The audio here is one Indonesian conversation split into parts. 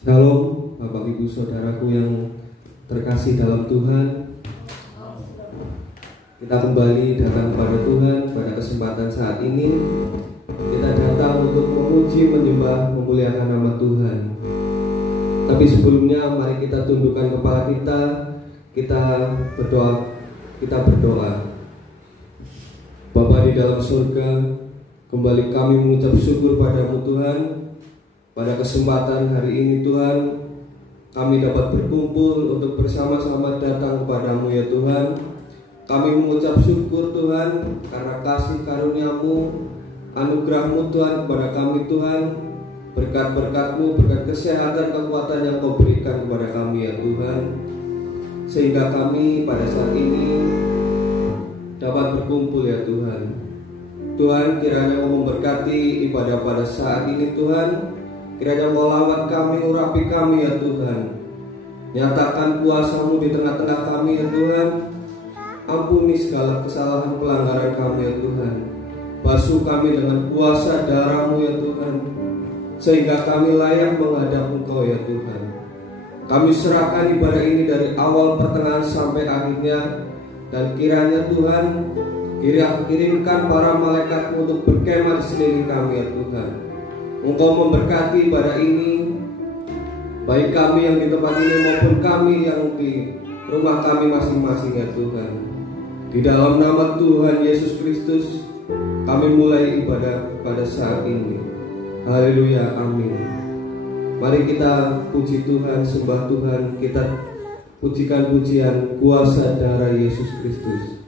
Shalom Bapak Ibu Saudaraku yang terkasih dalam Tuhan. Kita kembali datang kepada Tuhan pada kesempatan saat ini. Kita datang untuk memuji, menyembah, memuliakan nama Tuhan. Tapi sebelumnya mari kita tundukkan kepala kita. Kita berdoa. Bapa di dalam surga, kembali kami mengucap syukur padamu Tuhan. Pada kesempatan hari ini Tuhan, kami dapat berkumpul untuk bersama-sama datang kepadamu ya Tuhan. Kami mengucap syukur Tuhan karena kasih karunia-Mu, anugerah-Mu Tuhan kepada kami Tuhan. Berkat-berkat-Mu, berkat kesehatan, kekuatan yang Kau berikan kepada kami ya Tuhan, sehingga kami pada saat ini dapat berkumpul ya Tuhan. Tuhan, kiranya Kau memberkati ibadah pada saat ini Tuhan. Kiranya Kau lawat kami, urapi kami ya Tuhan. Nyatakan kuasa-Mu di tengah-tengah kami ya Tuhan. Ampuni segala kesalahan pelanggaran kami ya Tuhan. Basuh kami dengan kuasa darah-Mu ya Tuhan, sehingga kami layak menghadap Engkau ya Tuhan. Kami serahkan ibadah ini dari awal pertengahan sampai akhirnya. Dan kiranya Tuhan, kirimkan para malaikat-Mu untuk berkemah di sekeliling kami ya Tuhan. Engkau memberkati ibadah ini, baik kami yang di tempat ini maupun kami yang di rumah kami masing-masing ya Tuhan. Di dalam nama Tuhan Yesus Kristus kami mulai ibadah pada saat ini. Haleluya, amin. Mari kita puji Tuhan, sembah Tuhan. Kita pujikan pujian kuasa darah Yesus Kristus.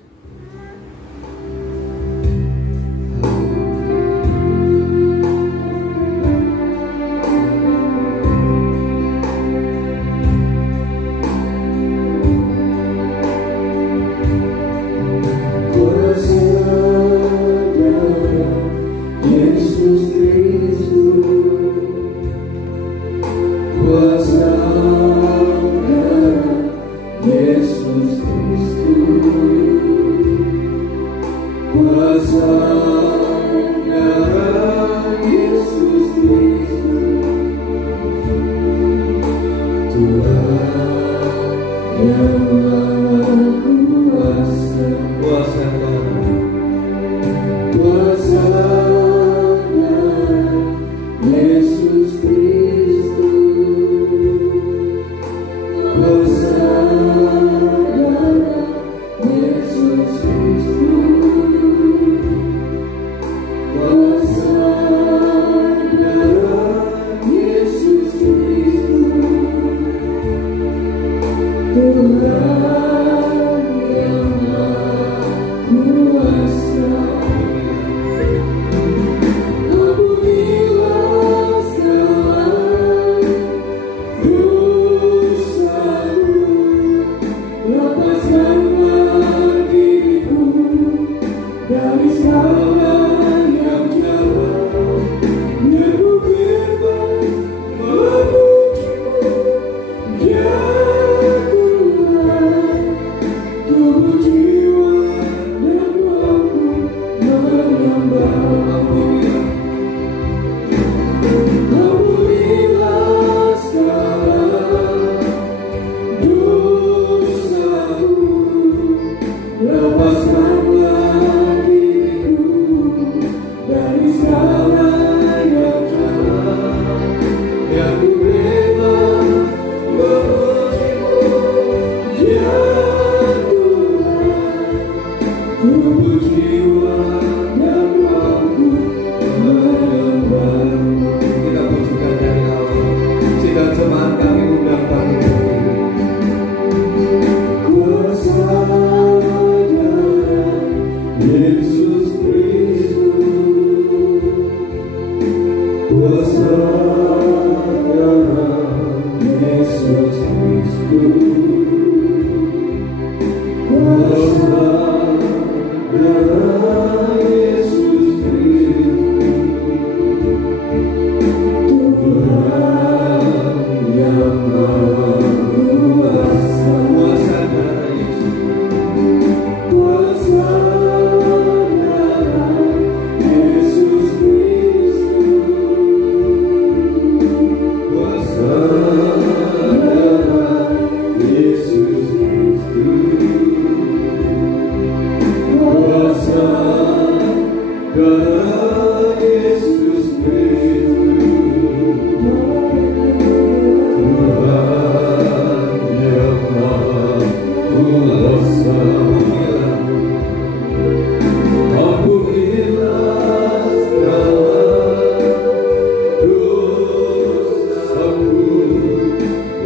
Kuasa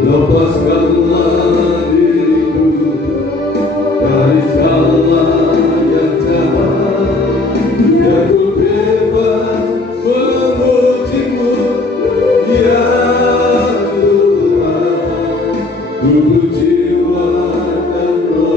Lepaskanlah diriku dari segala yang jahat, biar ku bebas memujimu, ya Tuhan. Tubuh, jiwa dan roh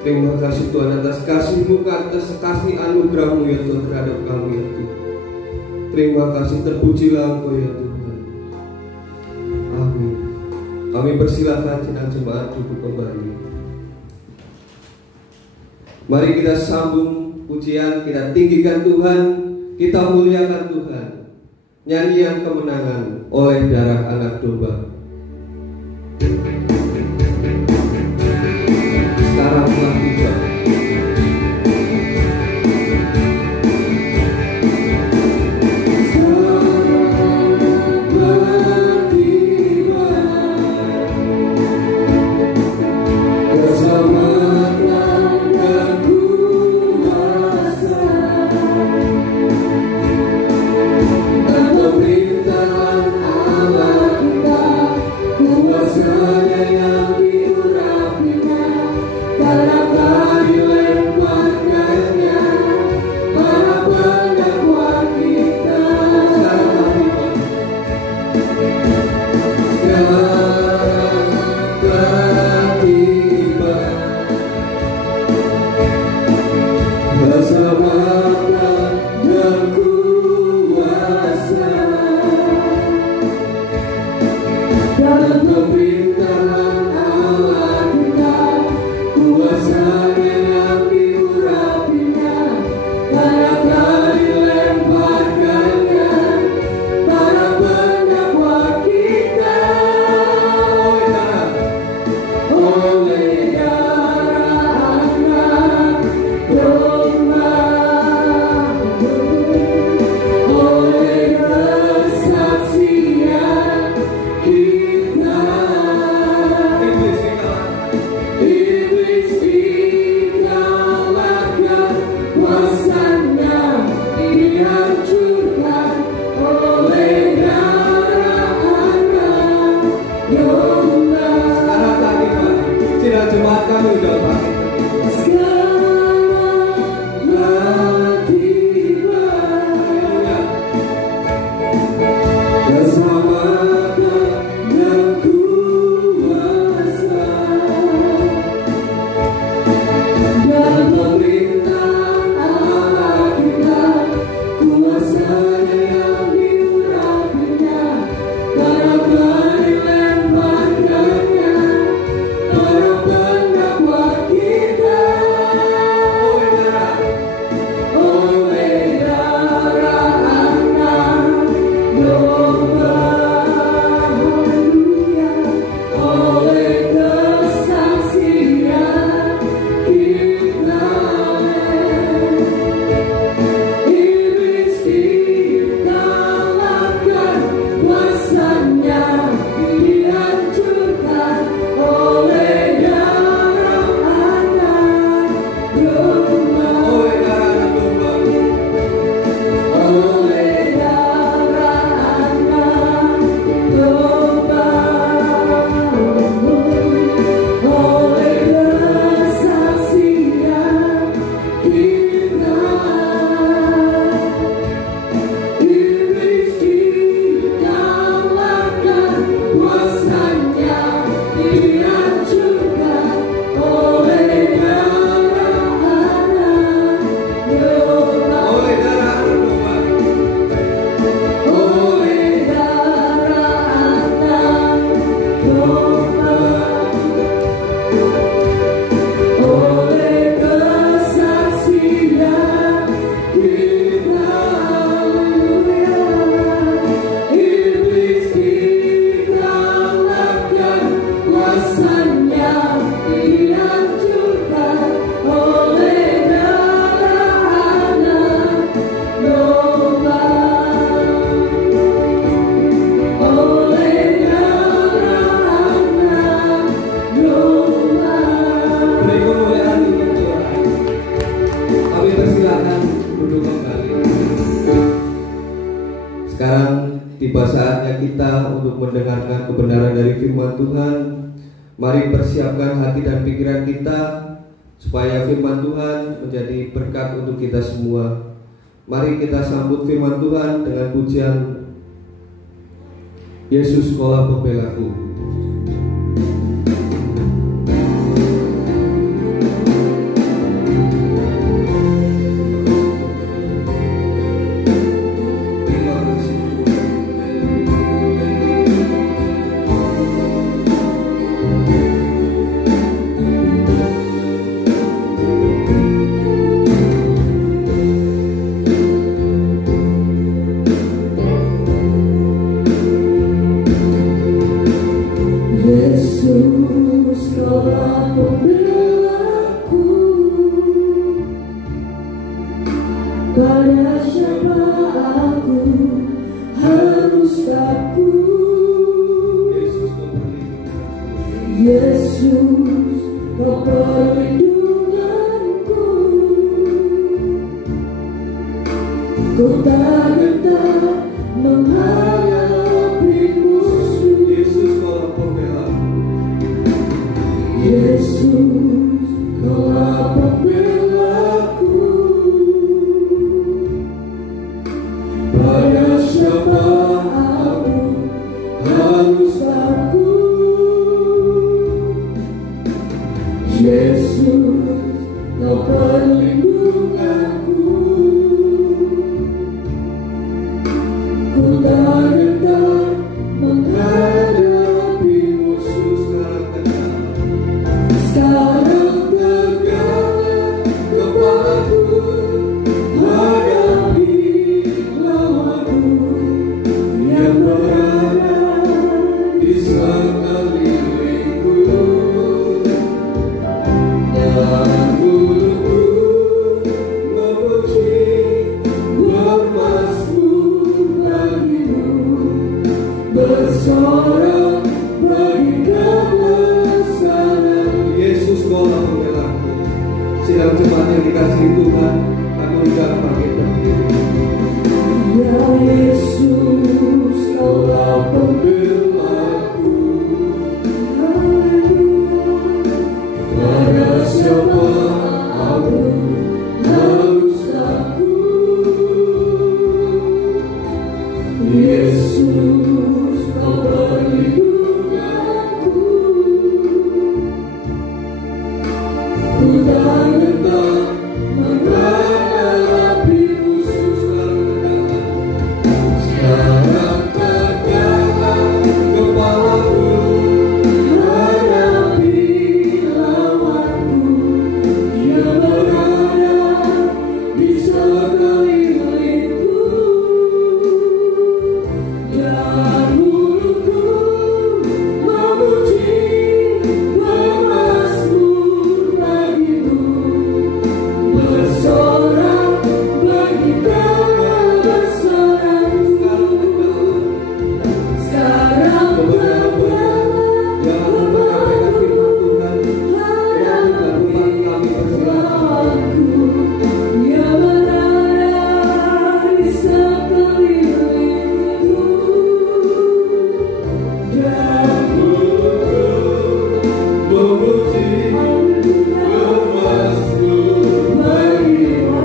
Terima kasih Tuhan atas kasih-Mu, atas kasih anugerah-Mu ya Tuhan terhadap kami ya Tuhan. Terima kasih, terpujilah Engkau ya Tuhan. Amin. Kami persilakan jemaat duduk kembali. Mari kita sambung pujian, kita tinggikan Tuhan, kita muliakan Tuhan. Nyanyian kemenangan oleh darah anak domba. Sekarang telah tiba. Tiba saatnya kita untuk mendengarkan kebenaran dari firman Tuhan. Mari persiapkan hati dan pikiran kita supaya firman Tuhan menjadi berkat untuk kita semua. Mari kita sambut firman Tuhan dengan pujian Yesus Sekolah Pembelaku. dustaku. Yesus kau perlindunganku. Yesus kau perlindunganku. Ku tak gentar menghadapi musuh. Yesus kaulah pembelaku. Yesus kaulah pembelaku. Pada siapa aku harus takut? Yesus kau perlindunganku. Ku tak gentar menghadapi musuh. Sekarang tegaklah kepalaku, hadapi lawanku yang berada di sekelilingku. Dan mulutku memuji bermazmur bagimu, bersorak bagi kebesaran. Yesus kaulah pembelaku. Sidang jemaat yang dikasihi Tuhan, kami ucap pakai berdiri. Ya Yesus, kaulah pembelaku. Haleluya. Pada siapa aku harus takut? Yesus, kau perlindunganku. Ku tak gentar menghadapi musuh. Sekarang tegaklah kepalaku, hadapi lawanku yang berada di sekelilingku. Dan mulutku memuji bermazmur bagimu, bersorak bagi kebesaranmu. Sekarang tegaklah kepalaku, hadapi lawanku yang berada di sekelilingku. Dan mulutku memuji bermazmur bagimu,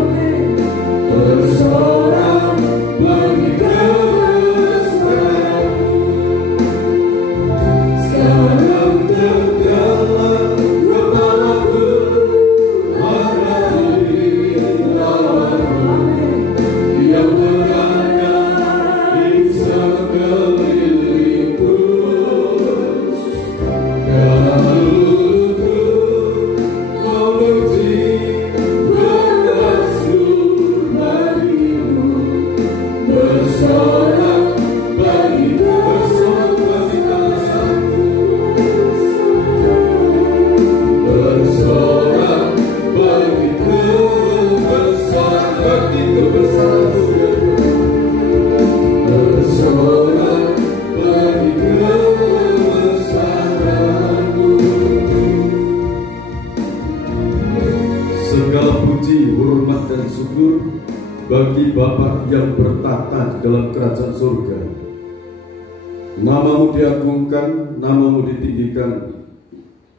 bersorak bagi kebesaranmu. Sekarang tegaklah kepalaku, hadapi lawanku yang berada di sekelilingku. Dan mulutku memuji bermazmur bagimu, bersorak bagi kebesaranmu, bersorak bagi kebesaranmu, bersorak bagi kebesaranmu. Segala puji, hormat dan syukur bagi Bapa yang bertata di dalam kerajaan surga. Namamu diagungkan, namamu ditinggikan.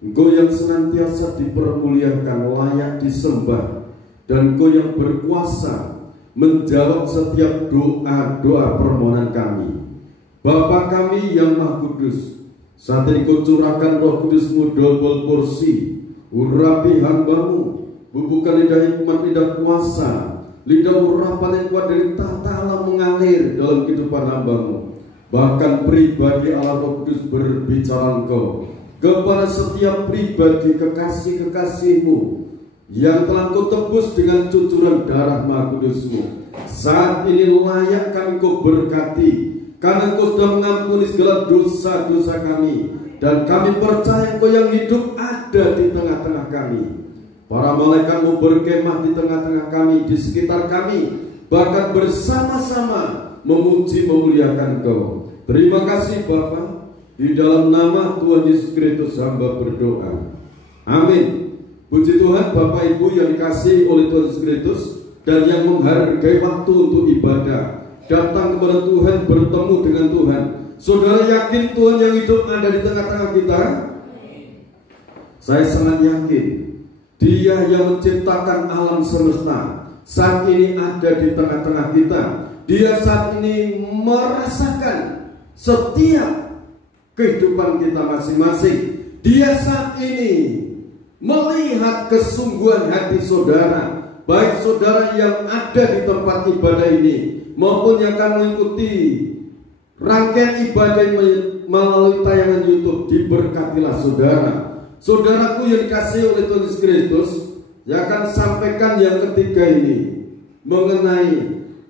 Engkau yang senantiasa dipermuliakan, layak disembah, dan Engkau yang berkuasa menjawab setiap doa-doa permohonan kami. Bapa kami yang Maha Kudus, saat ini Kau curahkan Roh Kudus-Mu double porsi, urapi hamba-Mu, bubuhkan lidah hikmat, lidah kuasa, lidah urapan yang kuat dari tahta Allah mengalir dalam kehidupan hamba-Mu. Bahkan pribadi Allah Roh Kudus berbicara Engkau kepada setiap pribadi kekasih-kekasih-Mu yang telah Kau tebus dengan cucuran darah Maha Kudus-Mu. Saat ini layak kami Kau berkati, karena Kau sudah mengampuni segala dosa-dosa kami, dan kami percaya Kau yang hidup ada di tengah-tengah kami. Para malaikat-Mu berkemah di tengah-tengah kami, di sekitar kami, bahkan bersama-sama memuji memuliakan Kau. Terima kasih Bapa. Di dalam nama Tuhan Yesus Kristus hamba berdoa. Amin. Puji Tuhan Bapak Ibu yang dikasihi oleh Tuhan Yesus Kristus dan yang menghargai waktu untuk ibadah, datang kepada Tuhan, bertemu dengan Tuhan. Saudara yakin Tuhan yang hidup ada di tengah-tengah kita? Saya sangat yakin Dia yang menciptakan alam semesta saat ini ada di tengah-tengah kita. Dia saat ini merasakan setiap kehidupan kita masing-masing. Dia saat ini melihat kesungguhan hati saudara, baik saudara yang ada di tempat ibadah ini maupun yang akan mengikuti rangkaian ibadah melalui tayangan YouTube. Diberkatilah saudara. Saudaraku yang dikasihi oleh Tuhan Yesus Kristus, yang akan sampaikan yang ketiga ini mengenai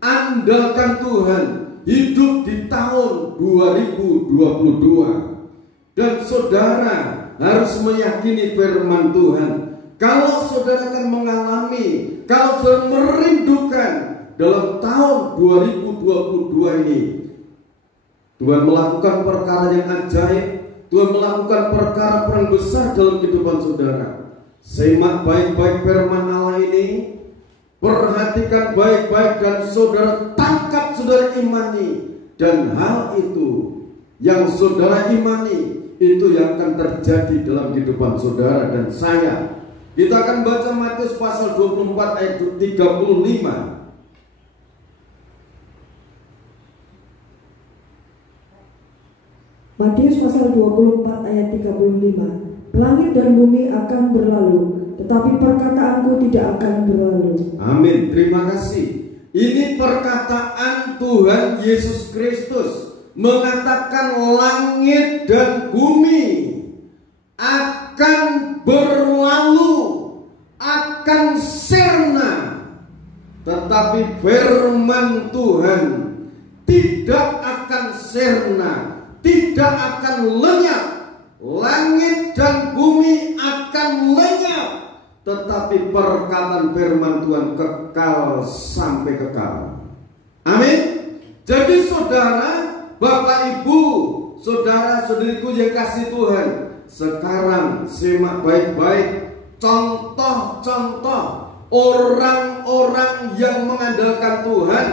andalkan Tuhan hidup di tahun 2022. Dan saudara harus meyakini firman Tuhan. Kalau saudara akan mengalami, kalau saudara merindukan dalam tahun 2022 ini, Tuhan melakukan perkara yang ajaib, Tuhan melakukan perkara besar dalam kehidupan saudara. Simak baik-baik firman Allah ini, perhatikan baik-baik dan saudara tangkap, saudara imani. Dan hal itu yang saudara imani, itu yang akan terjadi dalam kehidupan saudara dan saya. Kita akan baca Matius pasal 24 ayat 35. Matius pasal 24 ayat 35. Langit dan bumi akan berlalu, tetapi perkataanku tidak akan berlalu. Amin. Terima kasih. Ini perkataan Tuhan Yesus Kristus mengatakan langit dan bumi akan berlalu, akan sirna, tetapi firman Tuhan tidak akan sirna, tidak akan lenyap. Langit dan bumi akan lenyap, tetapi perkataan firman Tuhan kekal sampai kekal. Amin. Jadi saudara, Bapak Ibu, saudara-saudariku yang kasih Tuhan, sekarang simak baik-baik contoh-contoh orang-orang yang mengandalkan Tuhan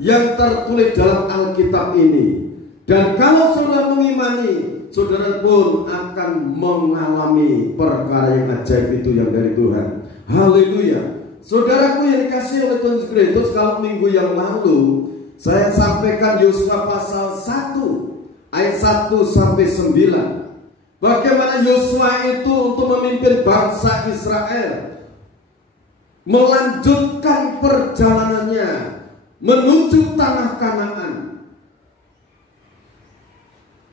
yang tertulis dalam Alkitab ini. Dan kalau saudara mengimani, saudara pun akan mengalami perkara yang ajaib itu yang dari Tuhan. Haleluya. Saudaraku yang dikasihi oleh Tuhan Yesus Kristus, kalau minggu yang lalu saya sampaikan Yosua pasal 1 ayat 1 sampai 9. Bagaimana Yosua itu untuk memimpin bangsa Israel melanjutkan perjalanannya menuju tanah Kanaan.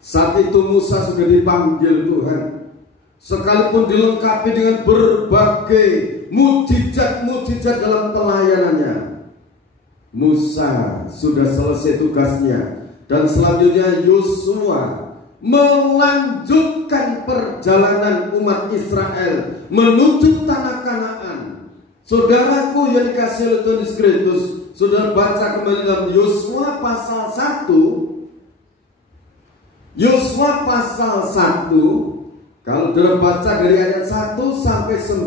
Saat itu Musa sudah dipanggil Tuhan, sekalipun dilengkapi dengan berbagai mujizat-mujizat dalam pelayanannya. Musa sudah selesai tugasnya, dan selanjutnya Yosua melanjutkan perjalanan umat Israel menuju tanah Kanaan. Saudaraku yang dikasihi oleh Tuhan Yesus Kristus, saudara baca kembali dalam Yosua pasal 1. Yosua pasal 1, kalau saudara baca dari ayat 1 sampai 9,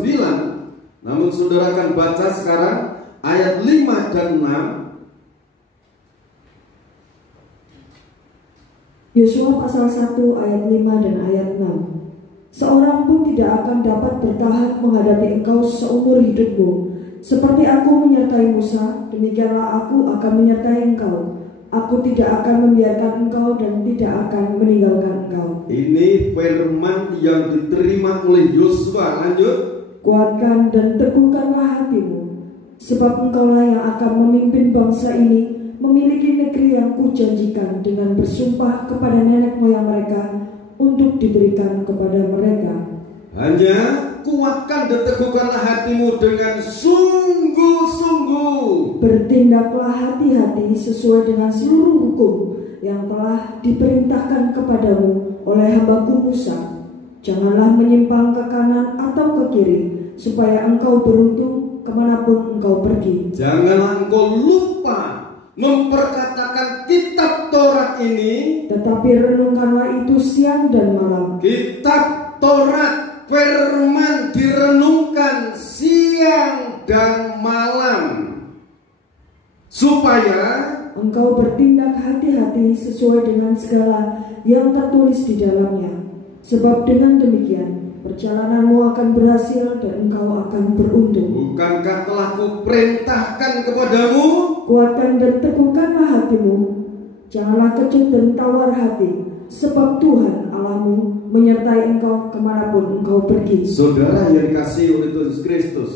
namun saudara akan baca sekarang ayat 5 dan 6. Yosua pasal 1 ayat 5 dan ayat 6. Seorang pun tidak akan dapat bertahan menghadapi engkau seumur hidupmu. Seperti aku menyertai Musa, demikianlah aku akan menyertai engkau. Aku tidak akan membiarkan engkau dan tidak akan meninggalkan engkau. Ini firman yang diterima oleh Yosua. Lanjut. Kuatkan dan teguhkanlah hatimu, sebab engkaulah yang akan memimpin bangsa ini memiliki negeri yang kujanjikan dengan bersumpah kepada nenek moyang mereka untuk diberikan kepada mereka. Hanya kuatkan dan teguhkanlah hatimu dengan sungguh-sungguh. Bertindaklah hati-hati sesuai dengan seluruh hukum yang telah diperintahkan kepadamu oleh hambaku Musa. Janganlah menyimpang ke kanan atau ke kiri, supaya engkau beruntung kemanapun engkau pergi. Janganlah engkau lupa memperkatakan kitab Taurat ini, tetapi renungkanlah itu siang dan malam. kitab Taurat, firman direnungkan siang dan malam, supaya engkau bertindak hati-hati sesuai dengan segala yang tertulis di dalamnya. Sebab dengan demikian perjalananmu akan berhasil dan engkau akan beruntung. bukankah telah kuperintahkan kepadamu? Kuatkan dan teguhkanlah hatimu. Janganlah kecut dan tawar hati, sebab Tuhan Allahmu menyertai engkau kemanapun engkau pergi. Saudara yang dikasihi oleh Yesus Kristus,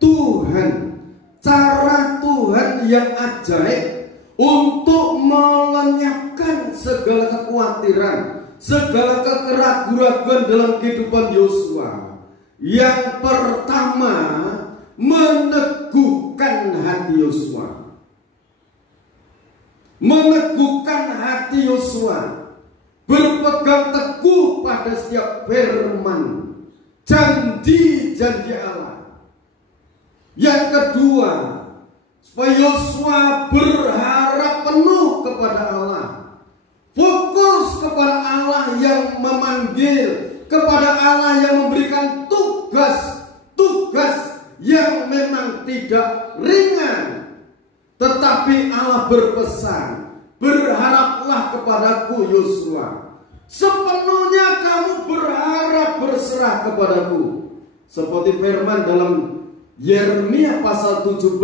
Tuhan, cara Tuhan yang ajaib untuk melenyapkan segala kekhawatiran, segala keraguan-raguan dalam kehidupan Yosua. Yang pertama, meneguhkan hati Yosua. Meneguhkan hati Yosua, berpegang teguh pada setiap firman, janji-janji Allah. Yang kedua, supaya Yosua berharap penuh kepada Allah, fokus kepada Allah yang memanggil, kepada Allah yang memberikan tugas yang memang tidak ringan. Tetapi Allah berpesan, berharaplah kepadaku Yosua, sepenuhnya kamu berharap berserah kepadaku. Seperti firman dalam Yeremia pasal 17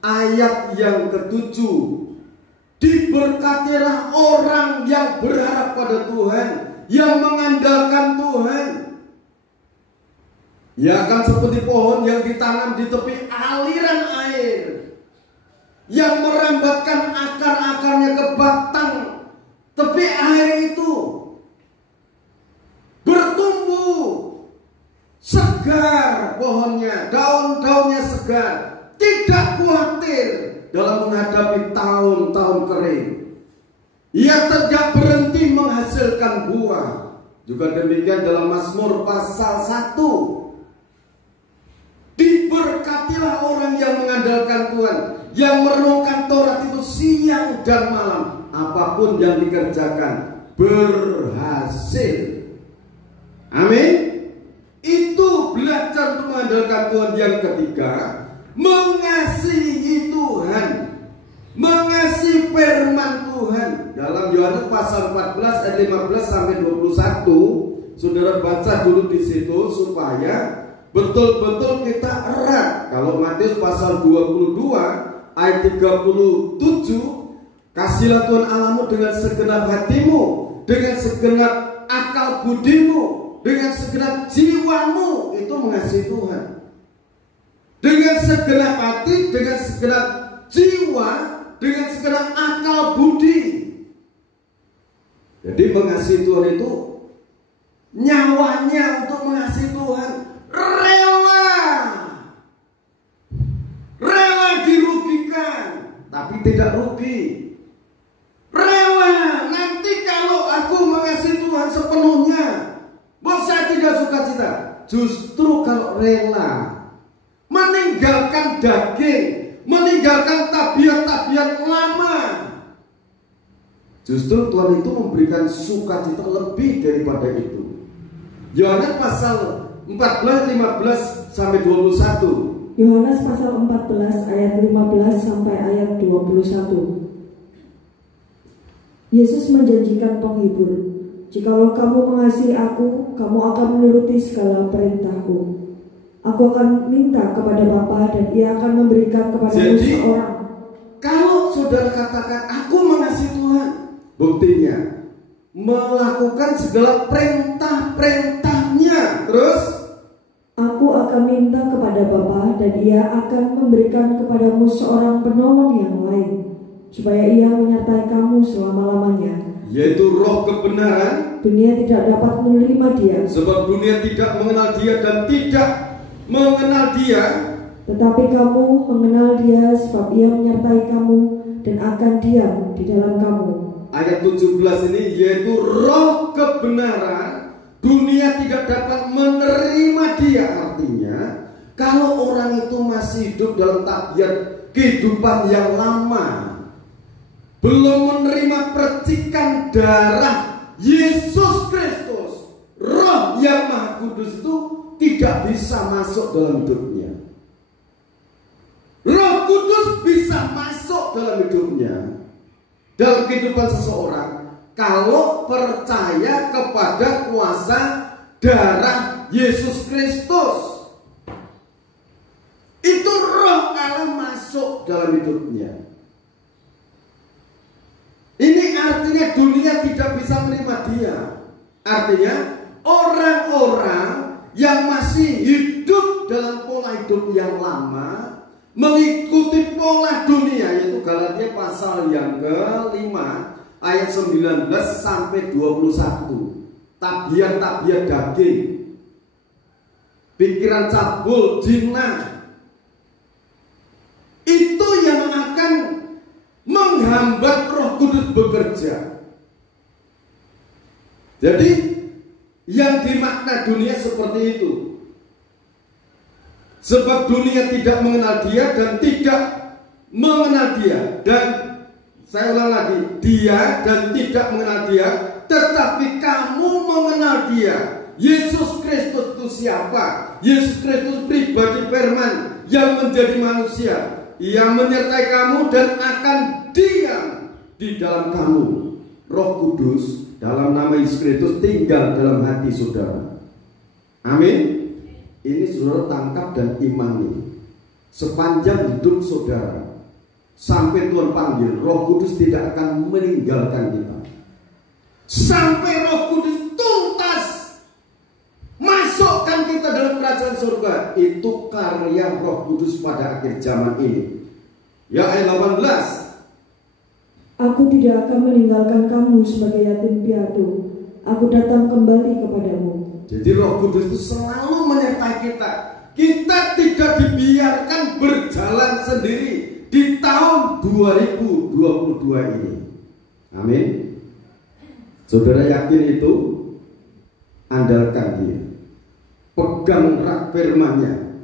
ayat yang ke-7, diberkatilah orang yang berharap pada Tuhan, yang mengandalkan Tuhan. Ia akan seperti pohon yang ditanam di tepi aliran air, yang merambatkan akar-akarnya ke batang tepi air itu, bertumbuh segar pohonnya, daun-daunnya segar, tidak khawatir dalam menghadapi tahun-tahun kering. Ia tidak berhenti menghasilkan buah. Juga demikian dalam Mazmur pasal 1. Diberkatilah orang yang mengandalkan Tuhan, yang merenungkan Taurat itu siang dan malam. Apapun yang dikerjakan berhasil. Amin. Itu belajar untuk mengandalkan Tuhan. Yang ketiga, mengasihi Tuhan, mengasihi firman Tuhan. Dalam Yohanes pasal 14 ayat 15 sampai 21, saudara baca dulu di situ supaya betul-betul kita erat. Kalau Matius pasal 22 ayat 37, kasihlah Tuhan Allahmu dengan segenap hatimu, dengan segenap akal budimu, dengan segenap jiwamu. Itu mengasihi Tuhan. Dengan segenap hati, dengan segenap jiwa, dengan segenap akal budi. Jadi mengasihi Tuhan itu nyawanya untuk mengasihi Tuhan. Rela dirugikan, tapi tidak rugi. Rela, nanti kalau aku mengasihi Tuhan sepenuhnya, saya tidak suka cita. Justru kalau rela meninggalkan daging, meninggalkan tabiat-tabiat lama, justru Tuhan itu memberikan sukacita lebih daripada itu. Yohanes pasal 14, 15 sampai 21. Yohanes pasal 14 ayat 15 sampai ayat 21. Yesus menjanjikan penghibur, jikalau kamu mengasihi aku, kamu akan menuruti segala perintahku. Aku akan minta kepada Bapa dan Ia akan memberikan kepadamu seorang. Kalau saudara katakan aku mengasihi Tuhan, buktinya melakukan segala perintah-perintahnya. Terus aku akan minta kepada Bapa dan Ia akan memberikan kepadamu seorang penolong yang lain, supaya Ia menyertai kamu selama-lamanya, yaitu Roh kebenaran. Dunia tidak dapat menerima Dia, sebab dunia tidak mengenal Dia dan tidak mengenal Dia, tetapi kamu mengenal Dia, sebab Ia menyertai kamu dan akan diam di dalam kamu. Ayat 17 ini yaitu Roh kebenaran. Dunia tidak dapat menerima Dia. Artinya kalau orang itu masih hidup dalam tabiat kehidupan yang lama, belum menerima percikan darah Yesus Kristus, Roh yang Maha Kudus itu tidak bisa masuk dalam hidupnya. Roh Kudus bisa masuk dalam hidupnya, dalam kehidupan seseorang, kalau percaya kepada kuasa darah Yesus Kristus. Itu Roh Allah masuk dalam hidupnya. Ini artinya dunia tidak bisa menerima dia. Artinya orang-orang yang masih hidup dalam pola hidup yang lama, mengikuti pola dunia, yaitu Galatia pasal yang ke-5 ayat 19 sampai 21. Tabiat-tabiat daging, pikiran cabul, jinah, itu yang akan menghambat Roh Kudus bekerja. Jadi yang dimakna dunia seperti itu. Sebab dunia tidak mengenal dia dan tidak mengenal dia. Dan saya ulang lagi, dia dan tidak mengenal dia, tetapi kamu mengenal dia. Yesus Kristus itu siapa? Yesus Kristus pribadi firman yang menjadi manusia. Ia menyertai kamu dan akan diam di dalam kamu. Roh Kudus dalam nama Yesus Kristus tinggal dalam hati saudara. Amin. Ini saudara tangkap dan imani. Sepanjang hidup saudara, sampai Tuhan panggil, Roh Kudus tidak akan meninggalkan kita. Sampai Roh Kudus tuntas masukkan kita dalam kerajaan surga. Itu karya Roh Kudus pada akhir zaman ini. Ya ayat 18. Aku tidak akan meninggalkan kamu sebagai yatim piatu. Aku datang kembali kepadamu. Jadi Roh Kudus itu selalu menyertai kita. Kita tidak dibiarkan berjalan sendiri di tahun 2022 ini. Amin. Saudara yakin itu? Andalkan dia. Pegang erat firman-Nya.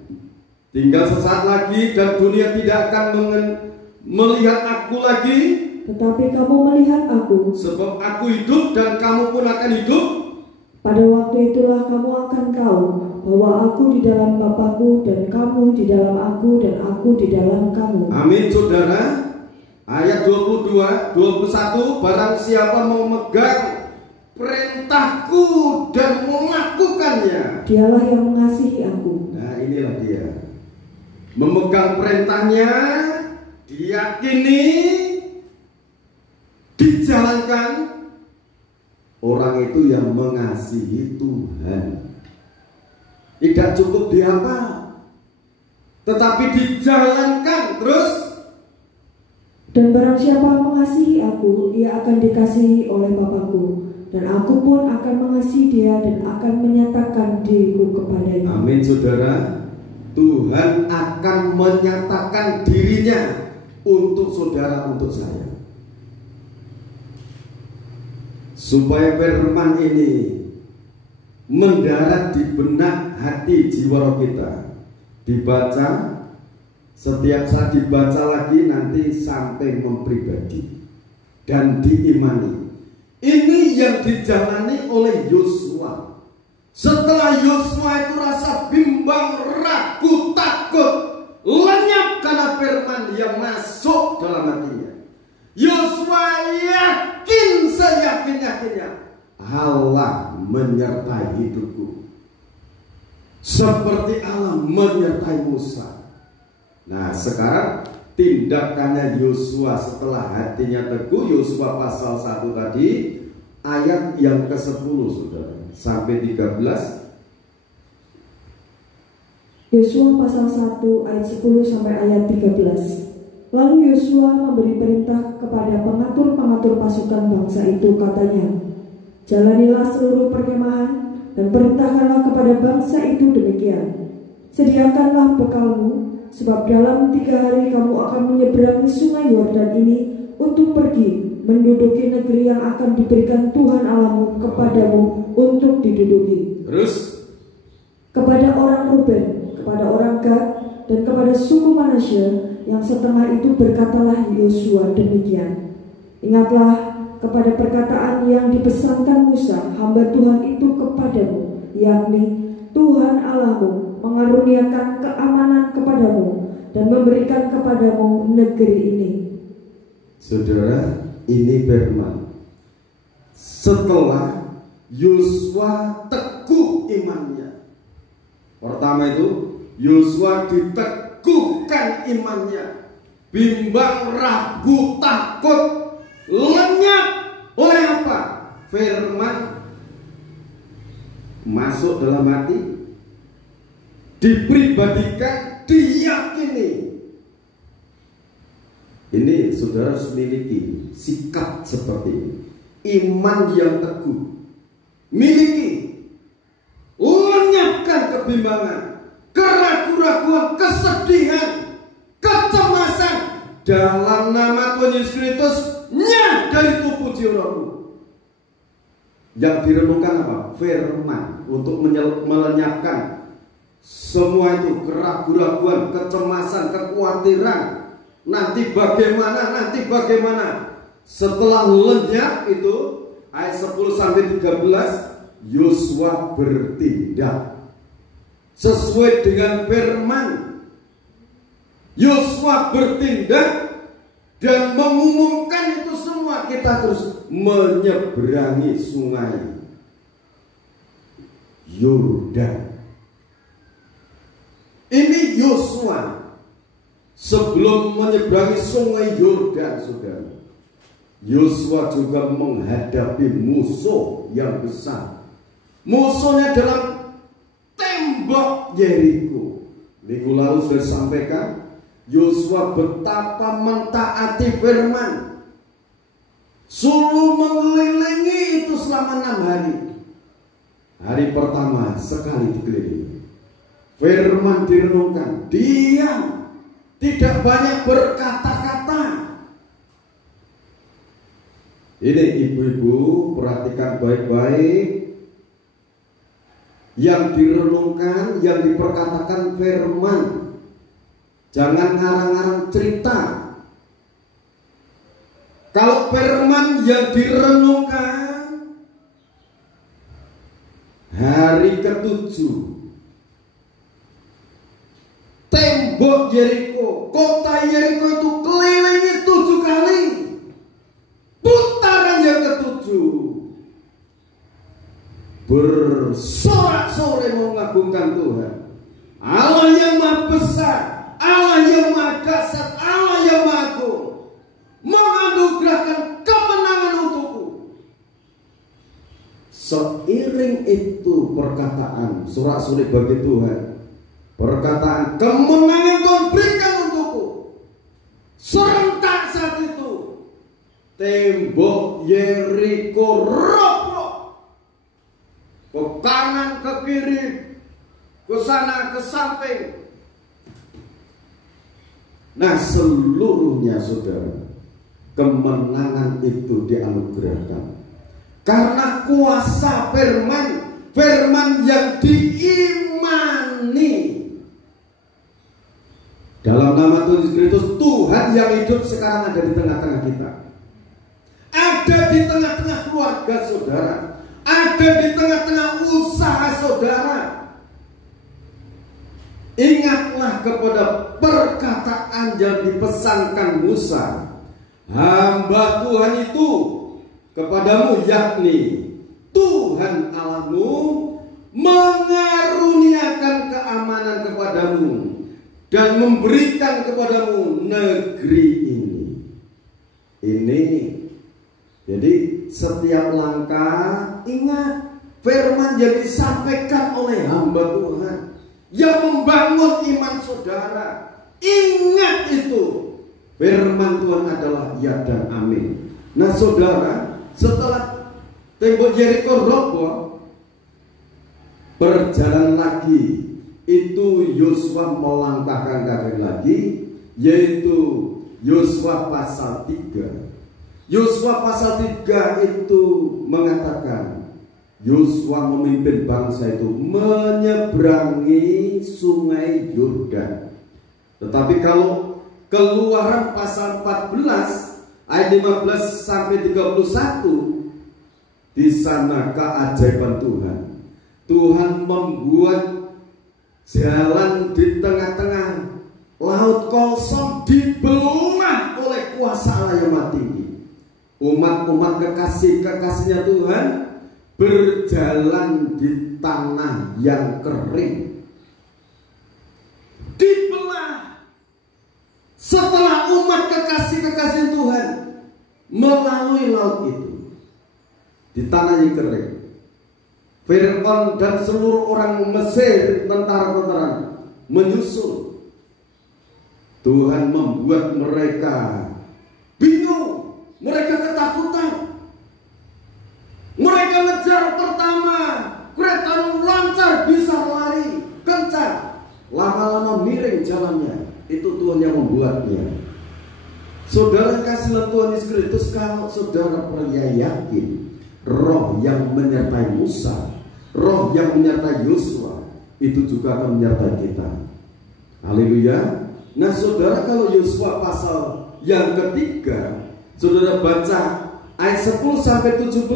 Tinggal sesaat lagi dan dunia tidak akan melihat aku lagi, tetapi kamu melihat aku. sebab aku hidup dan kamu pun akan hidup. Pada waktu itulah kamu akan tahu bahwa aku di dalam Bapakku dan kamu di dalam aku dan aku di dalam kamu. Amin saudara. Ayat 22, 21, barang siapa memegang perintahku dan melakukannya, Dialah yang mengasihi aku. nah inilah dia. Memegang perintahnya, diyakini, dijalankan. Orang itu yang mengasihi Tuhan. Tidak cukup dihafal, tetapi dijalankan terus. Dan barang siapa mengasihi aku, ia akan dikasihi oleh Bapakku, dan aku pun akan mengasihi dia dan akan menyatakan diriku kepadanya. Amin saudara. Tuhan akan menyatakan dirinya untuk saudara, untuk saya, supaya firman ini mendarat di benak hati jiwa roh kita. Dibaca, setiap saat dibaca lagi, nanti sampai mempribadi dan diimani. Ini yang dijalani oleh Yosua. Setelah Yosua itu rasa bimbang, ragu, takut, lenyap karena firman yang masuk dalam hatinya. Yosua yakin seyakin-yakinnya, Allah menyertai hidupku seperti Allah menyertai Musa. Nah sekarang tindakannya Yosua setelah hatinya teguh, Yosua pasal 1 tadi ayat yang ke-10 saudara sampai 13. Yosua pasal 1 ayat 10 sampai ayat 13. Lalu Yosua memberi perintah kepada pengatur-pengatur pasukan bangsa itu, katanya, jalanilah seluruh perkemahan dan perintahkanlah kepada bangsa itu demikian. Sediakanlah bekalmu, sebab dalam 3 hari kamu akan menyeberangi sungai Yordan ini untuk pergi menduduki negeri yang akan diberikan Tuhan Allahmu kepadamu untuk diduduki. Terus Kepada orang Ruben, kepada orang Gad, dan kepada suku Manasye yang setengah itu berkatalah Yosua demikian. Ingatlah kepada perkataan yang dipesankan Musa hamba Tuhan itu kepadamu, yakni Tuhan Allahmu mengaruniakan keamanan kepadamu dan memberikan kepadamu negeri ini. Saudara, ini firman. Setelah Yosua teguh imannya. Pertama itu Yosua diteguhkan imannya. Bimbang, ragu, takut, lenyap oleh apa? Firman masuk dalam hati, dipribadikan, diyakini. Ini saudara harus memiliki sikap seperti ini. Iman yang teguh. Miliki. Lenyapkan kebimbangan, keraguan-raguan, kesedihan, kecemasan. Dalam nama Tuhan Yesus Kristus, nyadari tubuh jiwamu. Yang direnungkan apa? Firman. Untuk melenyapkan semua itu keraguan-raguan, kecemasan, kekhawatiran. Nanti bagaimana? Setelah lenyap itu ayat 10 sampai 13, Yosua bertindak sesuai dengan firman. Yosua bertindak dan mengumumkan itu semua. Kita terus menyeberangi sungai Yordan. Ini Yosua sebelum menyeberangi sungai Yordan, saudara. Yosua juga menghadapi musuh yang besar. Musuhnya dalam tembok Yeriko. Minggu lalu sudah sampaikan, Yosua betapa mentaati firman. Suruh mengelilingi itu selama 6 hari. Hari pertama sekali dikelilingi. Firman direnungkan, diam, tidak banyak berkata-kata. Ini ibu-ibu perhatikan baik-baik. Yang direnungkan, yang diperkatakan firman. Jangan ngarang-ngarang cerita. Kalau firman yang direnungkan, hari ke-7 tembok Yeriko, kota Yeriko itu kelilingi 7 kali. Putaran yang ke-7 bersorak-sorai mengagungkan Tuhan. Allah yang maha besar, Allah yang maha dahsyat, Allah yang maha agung, menganugerahkan kemenangan untukku. Seiring itu perkataan sorak-sorai bagi Tuhan, perkataan kemenangan Tuhan berikan untukku. Serentak saat itu tembok Yeriko roboh, ke kanan, ke kiri, ke sana, ke samping. Nah, seluruhnya saudara, kemenangan itu dianugerahkan karena kuasa firman yang diimani. Dalam nama Tuhan Yesus Kristus, Tuhan yang hidup sekarang ada di tengah-tengah kita. Ada di tengah-tengah keluarga saudara, ada di tengah-tengah usaha saudara. Ingatlah kepada perkataan yang dipesankan Musa, hamba Tuhan itu kepadamu, yakni Tuhan Allahmu mengaruniakan keamanan kepadamu dan memberikan kepadamu negeri ini. Jadi setiap langkah ingat firman yang disampaikan oleh hamba Tuhan yang membangun iman saudara. Ingat itu, firman Tuhan adalah ya dan amin. Nah saudara, setelah tembok Yeriko roboh, berjalan lagi. Itu Yosua melangkahkan kaki lagi, yaitu Yosua pasal 3. Yosua pasal 3 itu mengatakan Yosua memimpin bangsa itu menyeberangi sungai Yordan. Tetapi kalau Keluaran pasal 14 ayat 15 sampai 31, di sana keajaiban Tuhan. Tuhan membuat jalan di tengah-tengah laut kosong dibelah oleh kuasa Allah yang maha tinggi. Umat-umat kekasih-kekasihnya Tuhan berjalan di tanah yang kering. Dibelah. Setelah umat kekasih-kekasih Tuhan melalui laut itu, di tanah yang kering, Fir'aun dan seluruh orang Mesir, tentara-tentara menyusul. Tuhan membuat mereka bingung, mereka ketakutan. Mereka ngejar pertama, kereta lancar bisa lari kencang, lama-lama miring jalannya. Itu Tuhan yang membuatnya. Saudara kasih Tuhan Yesus Kristus, kalau saudara percaya yakin, roh yang menyertai Musa, roh yang menyertai Yosua, itu juga akan menyertai kita. Haleluya. Nah saudara, kalau Yosua pasal yang ketiga, saudara baca ayat 10 sampai 17.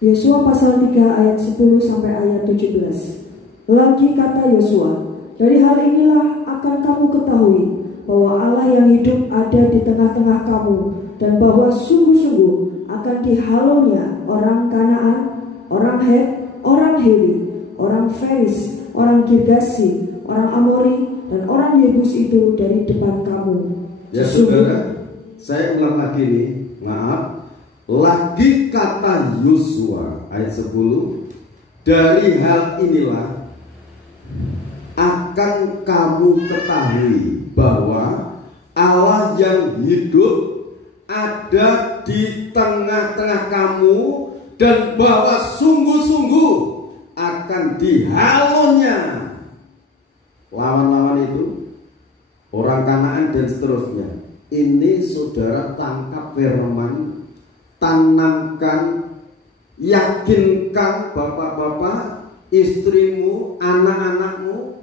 Yosua pasal 3 ayat 10 sampai ayat 17. Lagi kata Yosua, dari hal inilah akan kamu ketahui bahwa Allah yang hidup ada di tengah-tengah kamu, dan bahwa sungguh-sungguh akan dihalonya orang Kanaan, orang Het, orang Heri, orang Feris, orang Girgasi, orang Amori, dan orang Yebus itu dari depan kamu. Ya saudara, saya ulang lagi nih, maaf. Lagi kata Yosua ayat 10, dari hal inilah akan kamu ketahui bahwa Allah yang hidup ada di tengah-tengah kamu, dan bahwa sungguh-sungguh akan dihalonya lawan-lawan itu, orang Kanaan dan seterusnya. Ini saudara tangkap firman, tanamkan, yakinkan bapak-bapak, istrimu, anak-anakmu,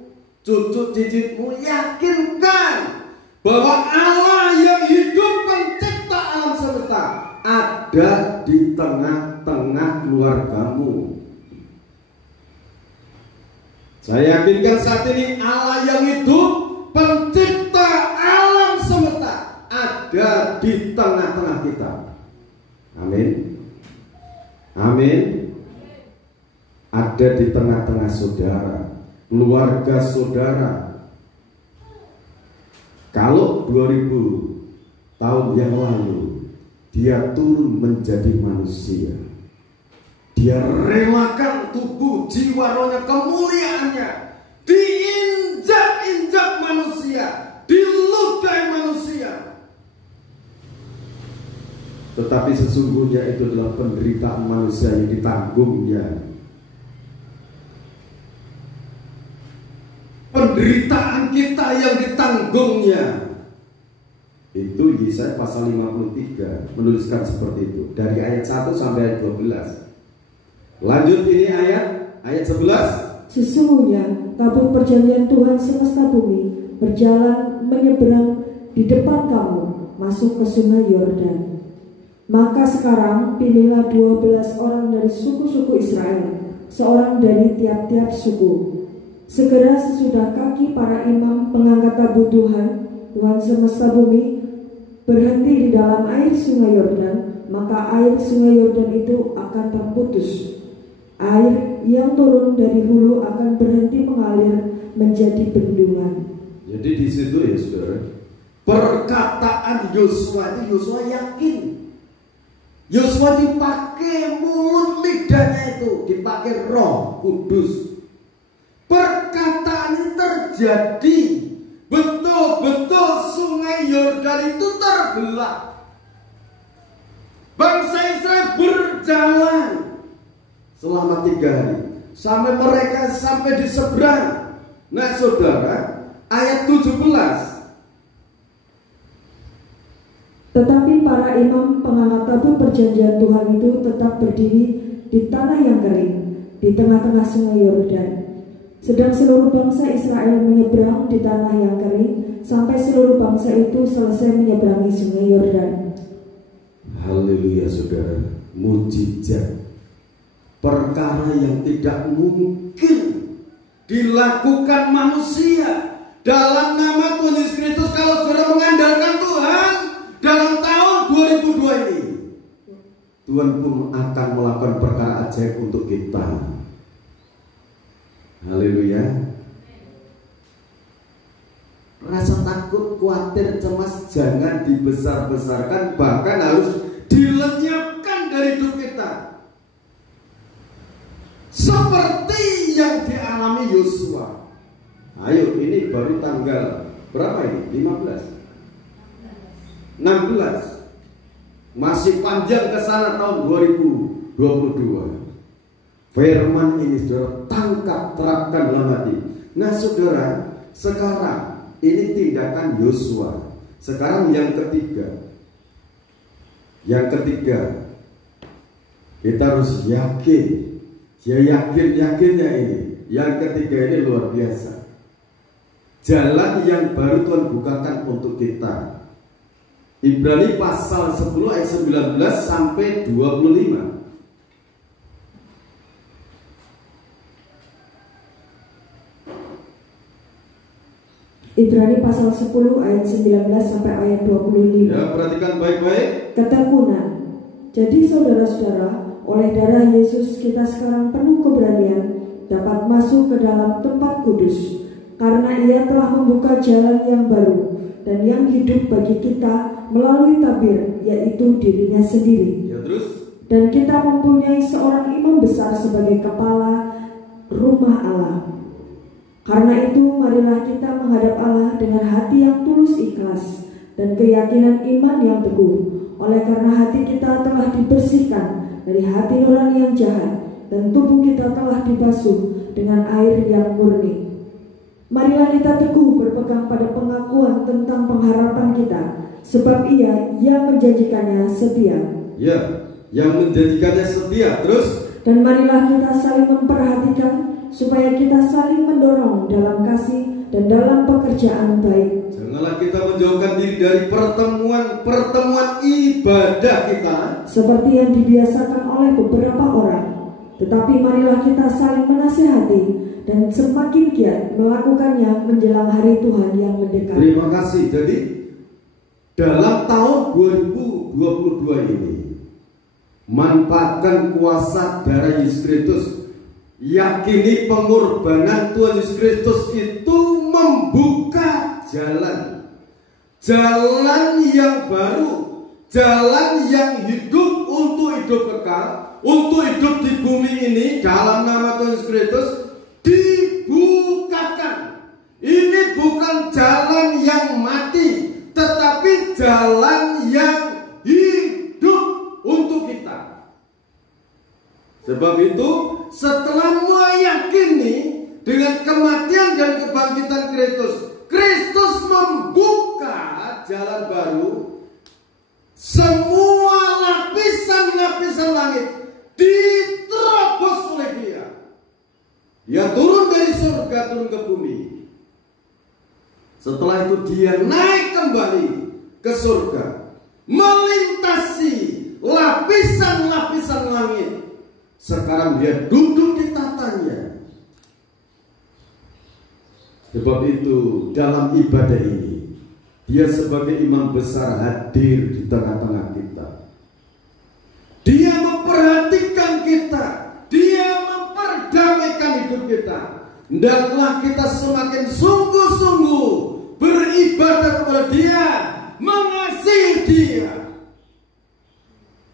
cucu cicitmu, yakinkan bahwa Allah yang hidup pencipta alam semesta ada di tengah-tengah keluargamu. Saya yakinkan saat ini Allah yang hidup pencipta alam semesta ada di tengah-tengah kita. Amin. Amin. Ada di tengah-tengah saudara, keluarga saudara. Kalau 2000 tahun yang lalu dia turun menjadi manusia, dia relakan tubuh, jiwa, rohnya, kemuliaannya diinjak-injak manusia, diludahi manusia. Tetapi sesungguhnya itu adalah penderitaan manusia yang ditanggungnya. Penderitaan kita yang ditanggungnya. Itu Yesaya pasal 53 menuliskan seperti itu, dari ayat 1 sampai ayat 12. Lanjut ini ayat 11. Sesungguhnya tabut perjanjian Tuhan semesta bumi berjalan menyeberang di depan kamu masuk ke sungai Yordan. Maka sekarang pilihlah 12 orang dari suku-suku Israel, seorang dari tiap-tiap suku. Segera sesudah kaki para imam pengangkat tabut Tuhan semesta bumi berhenti di dalam air sungai Yordan, maka air sungai Yordan itu akan terputus. Air yang turun dari hulu akan berhenti mengalir menjadi bendungan. Jadi di situ ya saudara, perkataan Yosua itu Yosua yakin. Yosua dipakai mulut lidahnya itu, dipakai Roh Kudus. Perkataan ini terjadi, betul-betul sungai Yordan itu terbelah. Bangsa Israel berjalan selama 3 hari sampai mereka sampai di seberang. Nah saudara, ayat 17. Tetapi para imam pengangkat tabut perjanjian Tuhan itu tetap berdiri di tanah yang kering di tengah-tengah sungai Yordan. Sedang seluruh bangsa Israel menyeberang di tanah yang kering, sampai seluruh bangsa itu selesai menyeberangi sungai Yordan. Haleluya saudara, mujizat, perkara yang tidak mungkin dilakukan manusia dalam nama Tuhan Yesus Kristus. Kalau saudara mengandalkan Tuhan dalam tahun 2002 ini, Tuhan pun akan melakukan perkara ajaib untuk kita. Haleluya. Rasa takut, khawatir, cemas jangan dibesar-besarkan, bahkan harus dilenyapkan dari hidup kita. Seperti yang dialami Yosua. Ayo, ini baru tanggal berapa ini? 15 16. Masih panjang ke sana tahun 2022. Firman ini saudara tangkap, terapkan dalam hati. Nah saudara, sekarang ini tindakan Yosua. Sekarang yang ketiga. Yang ketiga, kita harus yakin. Ya yakinnya ini. Yang ketiga ini luar biasa. Jalan yang baru Tuhan bukakan untuk kita. Ibrani pasal 10 ayat 19 sampai 25. Ibrani pasal 10 ayat 19 sampai ayat 25. Ya, perhatikan baik-baik. Ketekunan. Jadi saudara-saudara, oleh darah Yesus kita sekarang penuh keberanian dapat masuk ke dalam tempat kudus, karena Ia telah membuka jalan yang baru dan yang hidup bagi kita melalui tabir, yaitu dirinya sendiri. Ya, terus. Dan kita mempunyai seorang imam besar sebagai kepala rumah Allah. Karena itu marilah kita menghadap Allah dengan hati yang tulus ikhlas dan keyakinan iman yang teguh. Oleh karena hati kita telah dibersihkan dari hati nurani yang jahat dan tubuh kita telah dibasuh dengan air yang murni. Marilah kita teguh berpegang pada pengakuan tentang pengharapan kita, sebab Ia yang menjanjikannya setia. Ya, yang menjanjikannya setia. Terus. Dan marilah kita saling memperhatikan supaya kita saling mendorong dalam kasih dan dalam pekerjaan baik. Janganlah kita menjauhkan diri dari pertemuan ibadah kita, seperti yang dibiasakan oleh beberapa orang. Tetapi marilah kita saling menasihati dan semakin giat melakukannya menjelang hari Tuhan yang mendekat. Terima kasih. Jadi dalam tahun 2022 ini, manfaatkan kuasa darah Yesus Kristus. Yakini pengorbanan Tuhan Yesus Kristus itu membuka jalan yang baru, jalan yang hidup untuk hidup kekal, untuk hidup di bumi ini dalam nama Tuhan Yesus Kristus dibukakan. Ini bukan jalan yang mati, tetapi jalan yang hidup untuk kita. Sebab itu, setelah meyakini dengan kematian dan kebangkitan Kristus, Kristus membuka jalan baru. Semua lapisan-lapisan langit diterobos oleh Dia. Dia turun dari surga, turun ke bumi. Setelah itu Dia naik kembali ke surga, melintasi lapisan-lapisan langit. Sekarang Dia duduk di tatanya. Sebab itu dalam ibadah ini Dia sebagai imam besar hadir di tengah-tengah kita. Dia memperhatikan kita, Dia memperdamaikan hidup kita. Hendaklah kita semakin sungguh-sungguh beribadah kepada Dia, mengasihi Dia.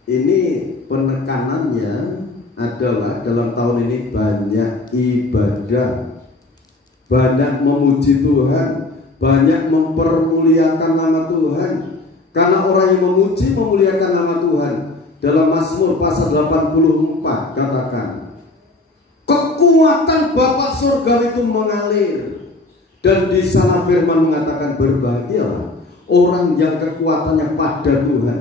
Ini penekanannya adalah dalam tahun ini banyak ibadah, banyak memuji Tuhan, banyak mempermuliakan nama Tuhan. Karena orang yang memuji memuliakan nama Tuhan, dalam Mazmur pasal 84 katakan, kekuatan Bapa surga itu mengalir. Dan di sana firman mengatakan, berbahagialah orang yang kekuatannya pada Tuhan.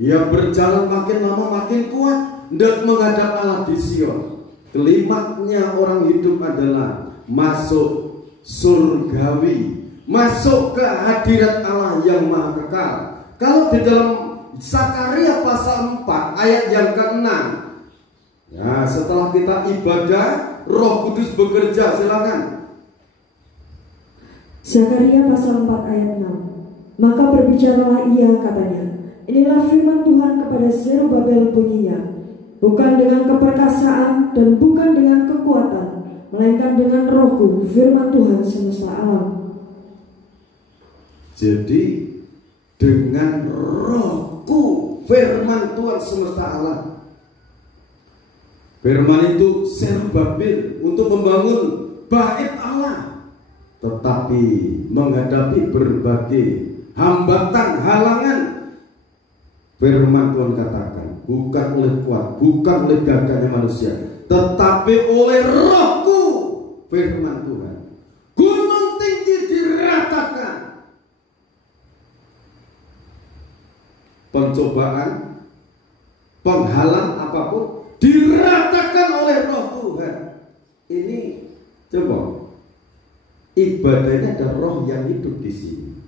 Ia berjalan makin lama makin kuat dan menghadap Allah di Sion. Klimaknya orang hidup adalah masuk surgawi, masuk ke hadirat Allah yang maha kekal. Kalau di dalam Zakaria pasal 4 ayat yang ke-6, ya, setelah kita ibadah, Roh Kudus bekerja. Silakan. Zakaria pasal 4 ayat 6. Maka berbicaralah ia, katanya, inilah firman Tuhan kepada Zerubabel bunyinya, bukan dengan keperkasaan dan bukan dengan kekuatan, melainkan dengan rohku, firman Tuhan semesta alam. Jadi dengan rohku, firman Tuhan semesta alam. Firman itu Zerubabel untuk membangun bait Allah, tetapi menghadapi berbagai hambatan, halangan. Firman Tuhan katakan, bukan oleh kuat, bukan oleh gagahnya manusia, tetapi oleh rohku, firman Tuhan. Gunung tinggi diratakan. Pencobaan, penghalang apapun diratakan oleh roh Tuhan. Ini coba, ibadahnya ada roh yang hidup di sini,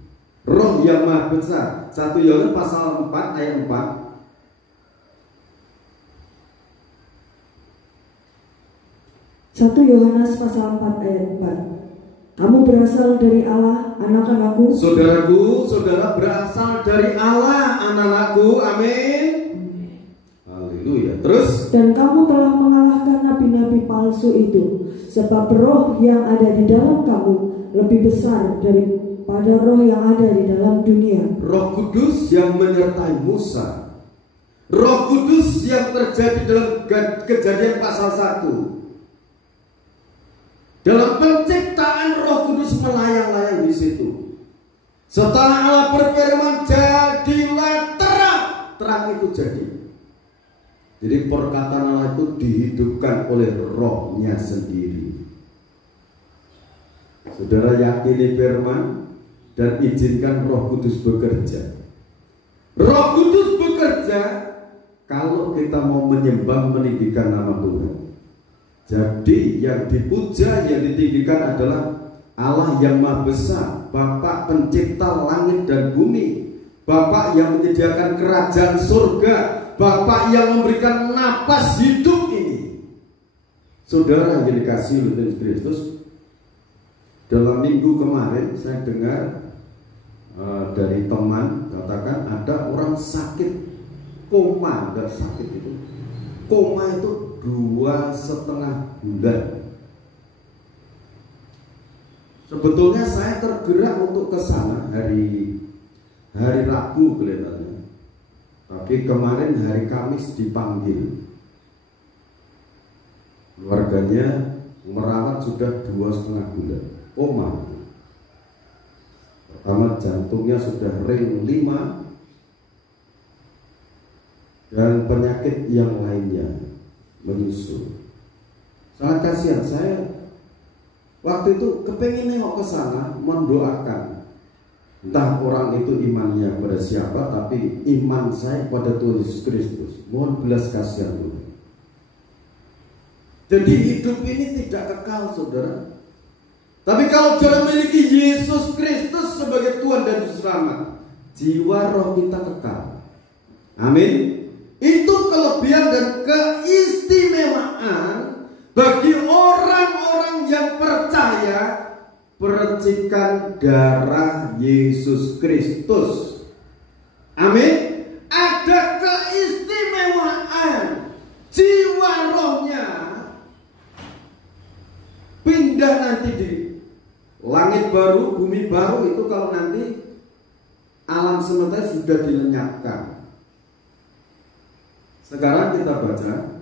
roh yang maha besar. 1 Yohanes pasal 4 ayat 4. 1 Yohanes pasal 4 ayat 4. Kamu berasal dari Allah, anak-anakku. Saudaraku, saudara berasal dari Allah, anak-anakku. Amin. Haleluya. Terus, dan kamu telah mengalahkan nabi-nabi palsu itu, sebab roh yang ada di dalam kamu lebih besar daripada roh yang ada di dalam dunia. Roh Kudus yang menyertai Musa, Roh Kudus yang terjadi dalam Kejadian pasal 1. Dalam penciptaan, Roh Kudus melayang-layang di situ. Setelah Allah berfirman, jadilah terang, terang itu jadi. Jadi perkataan Allah itu dihidupkan oleh rohnya sendiri. Saudara yakini firman dan izinkan Roh Kudus bekerja. Roh Kudus bekerja kalau kita mau menyembah, meninggikan nama Tuhan. Jadi yang dipuja, yang ditinggikan adalah Allah yang maha besar, Bapa pencipta langit dan bumi, Bapa yang menyediakan kerajaan surga, Bapa yang memberikan napas hidup ini. Saudara yang dikasihi oleh Kristus, dalam minggu kemarin saya dengar dari teman katakan ada orang sakit koma. Dan sakit itu, koma itu 2,5 bulan. Sebetulnya saya tergerak untuk ke sana hari Rabu kelihatannya, tapi kemarin hari Kamis dipanggil. Keluarganya merawat sudah 2,5 bulan. Koma. Pertama jantungnya sudah ring 5 dan penyakit yang lainnya menyusul. Sangat kasihan. Saya waktu itu kepengen nengok ke sana, mendoakan. Entah orang itu imannya pada siapa, tapi iman saya pada Tuhan Yesus Kristus. Mohon belas kasihan Tuhan. Jadi hidup ini tidak kekal, saudara. Tapi kalau sudah memiliki Yesus Kristus sebagai Tuhan dan Juru Selamat, jiwa roh kita kekal. Amin. Itu kelebihan dan keistimewaan bagi orang-orang yang percaya percikan darah Yesus Kristus. Amin. Ada keistimewaan, jiwa rohnya pindah nanti di langit baru, bumi baru. Itu kalau nanti alam semesta sudah dilenyapkan. Sekarang kita baca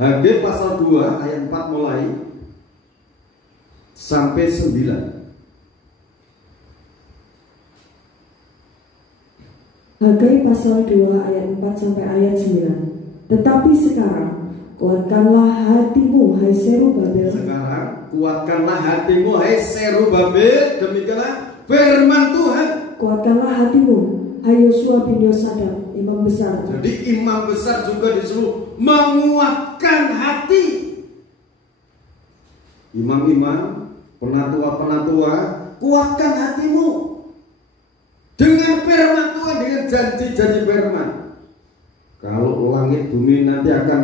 Hagai pasal 2 ayat 4 mulai sampai 9. Hagai pasal 2 ayat 4 sampai ayat 9. Tetapi sekarang kuatkanlah hatimu, hai Zerubabel. Sekarang kuatkanlah hatimu, hai Zerubabel. Demikianlah firman Tuhan. Kuatkanlah hatimu, hai Yosua bin Yosadam, imam besar. Jadi imam besar juga disuruh menguatkan hati. Imam-imam, penatua-penatua, kuatkan hatimu dengan firman Tuhan, dengan janji-janji firman. Kalau langit bumi nanti akan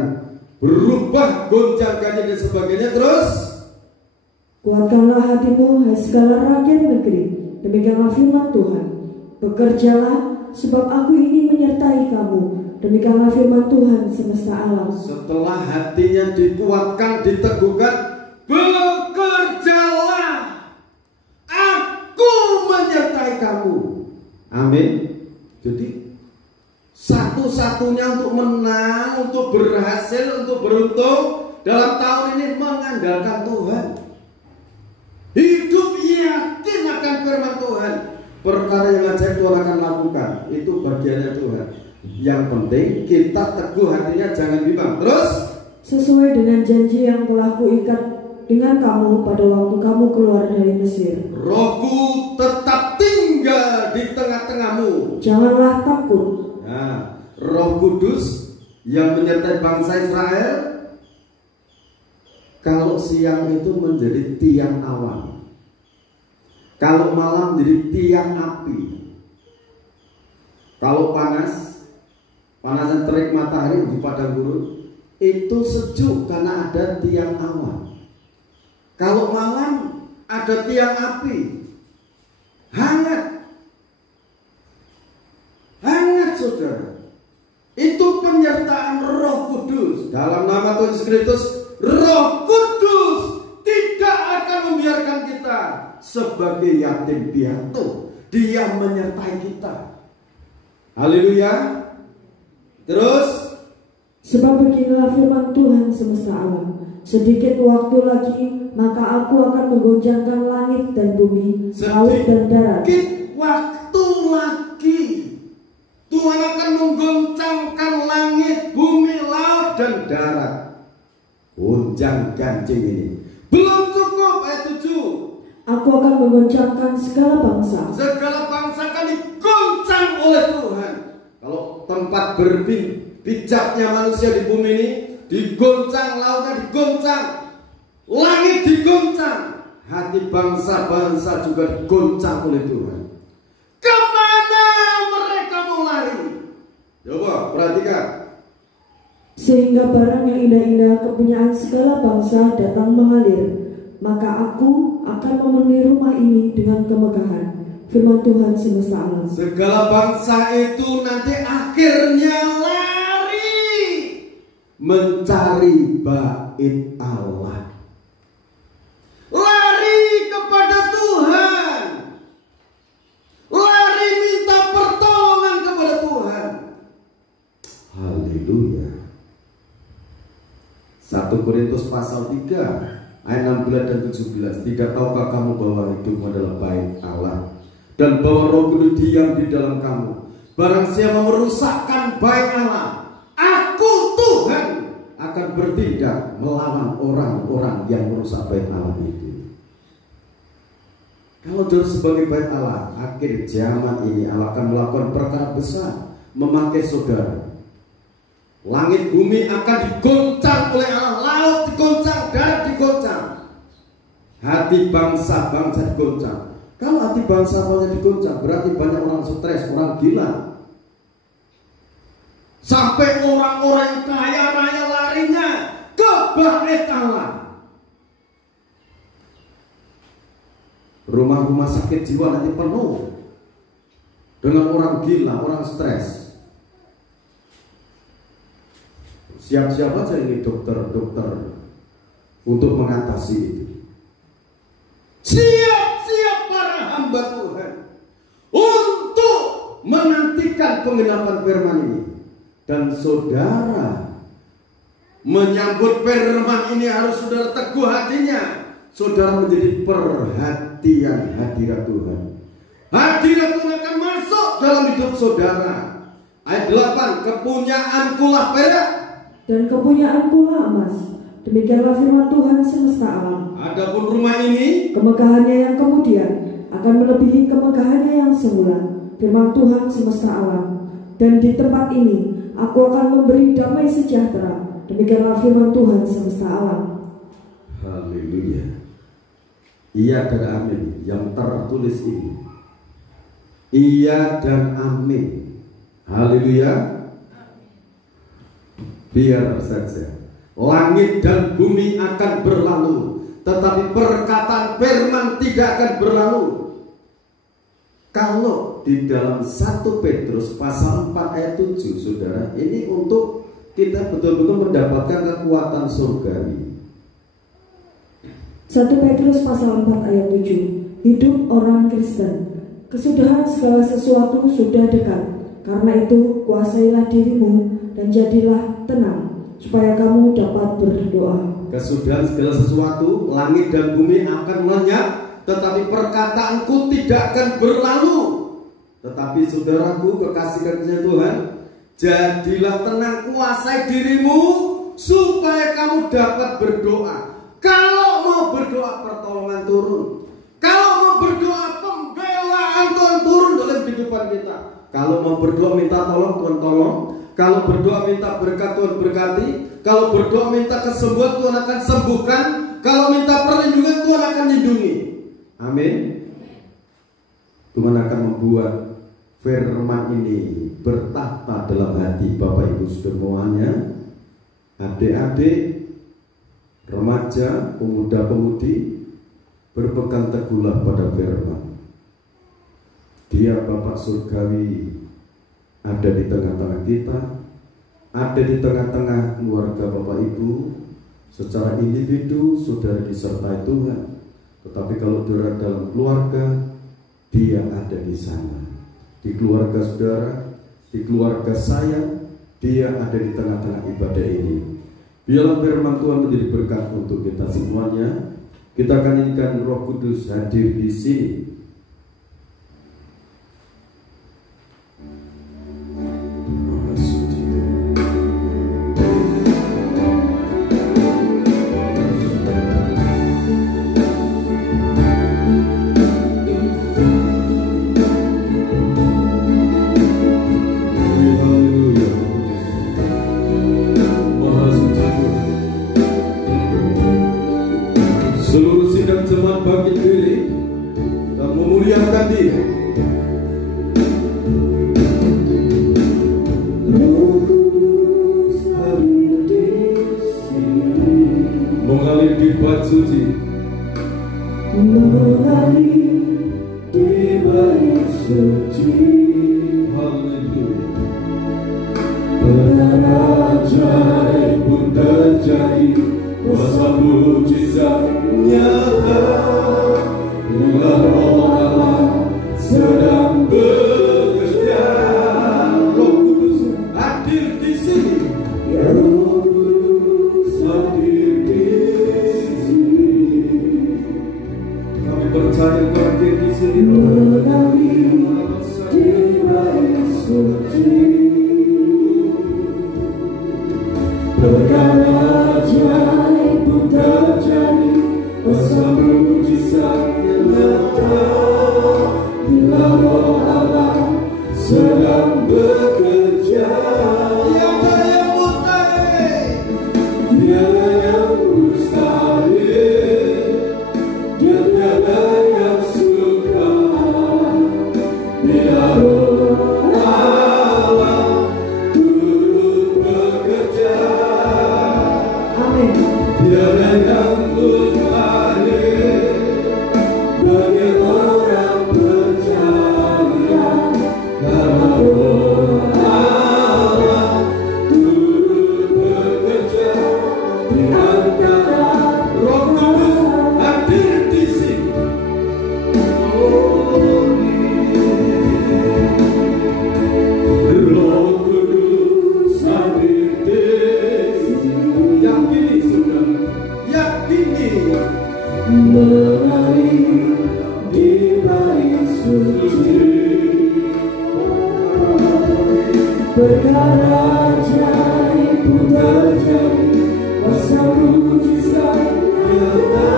berubah, gonjang-ganjing dan sebagainya, terus kuatkanlah hatimu, hai segala rakyat negeri. Demikianlah firman Tuhan. Bekerjalah, sebab aku ini menyertai kamu. Demikianlah firman Tuhan semesta alam. Setelah hatinya dikuatkan, diteguhkan, bekerjalah, aku menyertai kamu. Amin. Jadi satu-satunya untuk menang, untuk berhasil, untuk beruntung dalam tahun ini mengandalkan Tuhan. Hidup yakin akan firman Tuhan. Perkara yang ajaib Tuhan akan lakukan. Itu bagiannya Tuhan. Yang penting kita teguh hatinya, jangan bimbang. Terus sesuai dengan janji yang telah kuikat dengan kamu pada waktu kamu keluar dari Mesir. Rohku tetap tinggal di tengah-tengahmu. Janganlah takut. Nah, Roh Kudus yang menyertai bangsa Israel, kalau siang itu menjadi tiang awan, kalau malam menjadi tiang api. Kalau panasan terik matahari di padang gurun, itu sejuk karena ada tiang awan. Kalau malam ada tiang api, hangat saudara. Itu penyertaan Roh Kudus. Dalam nama Tuhan Yesus Kristus, Roh Kudus tidak akan membiarkan kita sebagai yatim piatu. Dia menyertai kita. Haleluya. Terus, sebab beginilah firman Tuhan semesta alam. Sedikit waktu lagi, maka aku akan menggoncangkan langit dan bumi, laut dan darat. Sedikit waktu lagi, Tuhan akan menggoncangkan langit, bumi, laut, dan darat. Gonjang ganjing ini belum cukup. Ayat 7, aku akan menggoncangkan segala bangsa. segala bangsa akan digoncang oleh Tuhan. Kalau tempat berpijaknya manusia di bumi ini digoncang, lautnya digoncang, langit digoncang, hati bangsa-bangsa juga digoncang oleh Tuhan. Kemana mereka mau lari? Coba perhatikan. Sehingga barang yang indah-indah kepunyaan segala bangsa datang mengalir, maka aku akan memenuhi rumah ini dengan kemegahan. Firman Tuhan semesta alam. Segala bangsa itu nanti akhirnya lari mencari bait Allah, lari kepada Tuhan, lari minta pertolongan kepada Tuhan. Haleluya. 1 Korintus pasal 3 ayat 16 dan 17. Tidak tahukah kamu bahwa hidup adalah bait Allah, dan bahwa Roh Kudus diam di dalam kamu? Barang siapa merusakkan bait Allah, aku Tuhan akan bertindak melawan orang-orang yang merusak bait Allah itu. Kalau saudara sebagai bait Allah, akhir zaman ini Allah akan melakukan perkara besar, memakai saudara. Langit bumi akan digoncang oleh Allah, laut digoncang, darat digoncang, hati bangsa-bangsa digoncang. Kalau hati bangsa-bangsa digoncang, berarti banyak orang stres, orang gila. Sampai orang-orang kaya raya larinya ke bait Allah. Rumah-rumah sakit jiwa nanti penuh dengan orang gila, orang stres. Siap-siap aja ini dokter-dokter untuk mengatasi itu. Siap-siap para hamba Tuhan untuk menantikan penggenapan firman ini. Dan saudara menyambut firman ini harus saudara teguh hatinya. Saudara menjadi perhatian hadirat Tuhan. Hadirat Tuhan akan masuk dalam hidup saudara. Ayat 8, kepunyaankulah perak dan kepunyaankulah emas. Demikianlah firman Tuhan semesta alam. Adapun rumah ini, kemegahannya yang kemudian akan melebihi kemegahannya yang semula. firman Tuhan semesta alam. Dan di tempat ini aku akan memberi damai sejahtera. Demikianlah firman Tuhan semesta alam. Haleluya. Iya dan amin. Yang tertulis ini, iya dan amin. Haleluya. Biar saja langit dan bumi akan berlalu, tetapi perkataan firman tidak akan berlalu. Kalau di dalam 1 Petrus pasal 4 ayat 7, saudara, ini untuk kita betul-betul mendapatkan kekuatan surgawi. 1 Petrus pasal 4 ayat 7. Hidup orang Kristen. Kesudahan segala sesuatu sudah dekat. Karena itu kuasailah dirimu dan jadilah tenang, supaya kamu dapat berdoa. Kesudahan segala sesuatu, langit dan bumi akan lenyap, tetapi perkataanku tidak akan berlalu. Tetapi saudaraku, kekasih-kekasih Tuhan, jadilah tenang, kuasai dirimu supaya kamu dapat berdoa. Kalau mau berdoa, pertolongan turun. Kalau mau berdoa, pembelaan Tuhan turun dalam kehidupan kita. Kalau mau berdoa minta tolong, Tuhan tolong. Kalau berdoa minta berkat, Tuhan berkati. Kalau berdoa minta kesembuhan, Tuhan akan sembuhkan. Kalau minta perlindungan, Tuhan akan lindungi. Amin. Tuhan akan membuat firman ini bertahta dalam hati Bapak Ibu semuanya, adik-adik, remaja, pemuda-pemudi, berpegang teguhlah pada firman. Dia Bapak surgawi ada di tengah-tengah kita, ada di tengah-tengah keluarga Bapak Ibu. Secara individu saudara disertai Tuhan, tetapi kalau saudara dalam keluarga, dia ada di sana. Di keluarga saudara, di keluarga saya, dia ada di tengah-tengah ibadah ini. Biarlah firman Tuhan menjadi berkat untuk kita semuanya. Kita akan inginkan Roh Kudus hadir di sini. Seluruh sidang jemaat bangkit diri dan memuliakan Dia. Mengalir di bait suci, mengalir di bait suci. Haleluya. Perkara ajaib pun terjadi, kuasa mujizat nyata. Bila Roh Allah sedang bekerja, Roh Kudus hadir di sini. ya Roh Kudus hadir di sini. Kami percaya Kau hadir di sini. Mengalir di bait suci. Perkara ajaib pun terjadi, kuasa mujizat nyata. Bila Roh Allah sedang bekerja, Tiada yang mustahil. tiada yang mustahil, tiada yang sukar. Bila Roh Allah turut bekerja, Amin. tiada yang mustahil bagi orang percaya. Karena Roh Allah turut bekerja di antara Roh Kudus hadir di sini. Roh Kudus hadir di sini. Yakini saudara, yakini. Mengalir di bait suci. Perkara ajaib pun terjadi, kuasa mujizat nyata.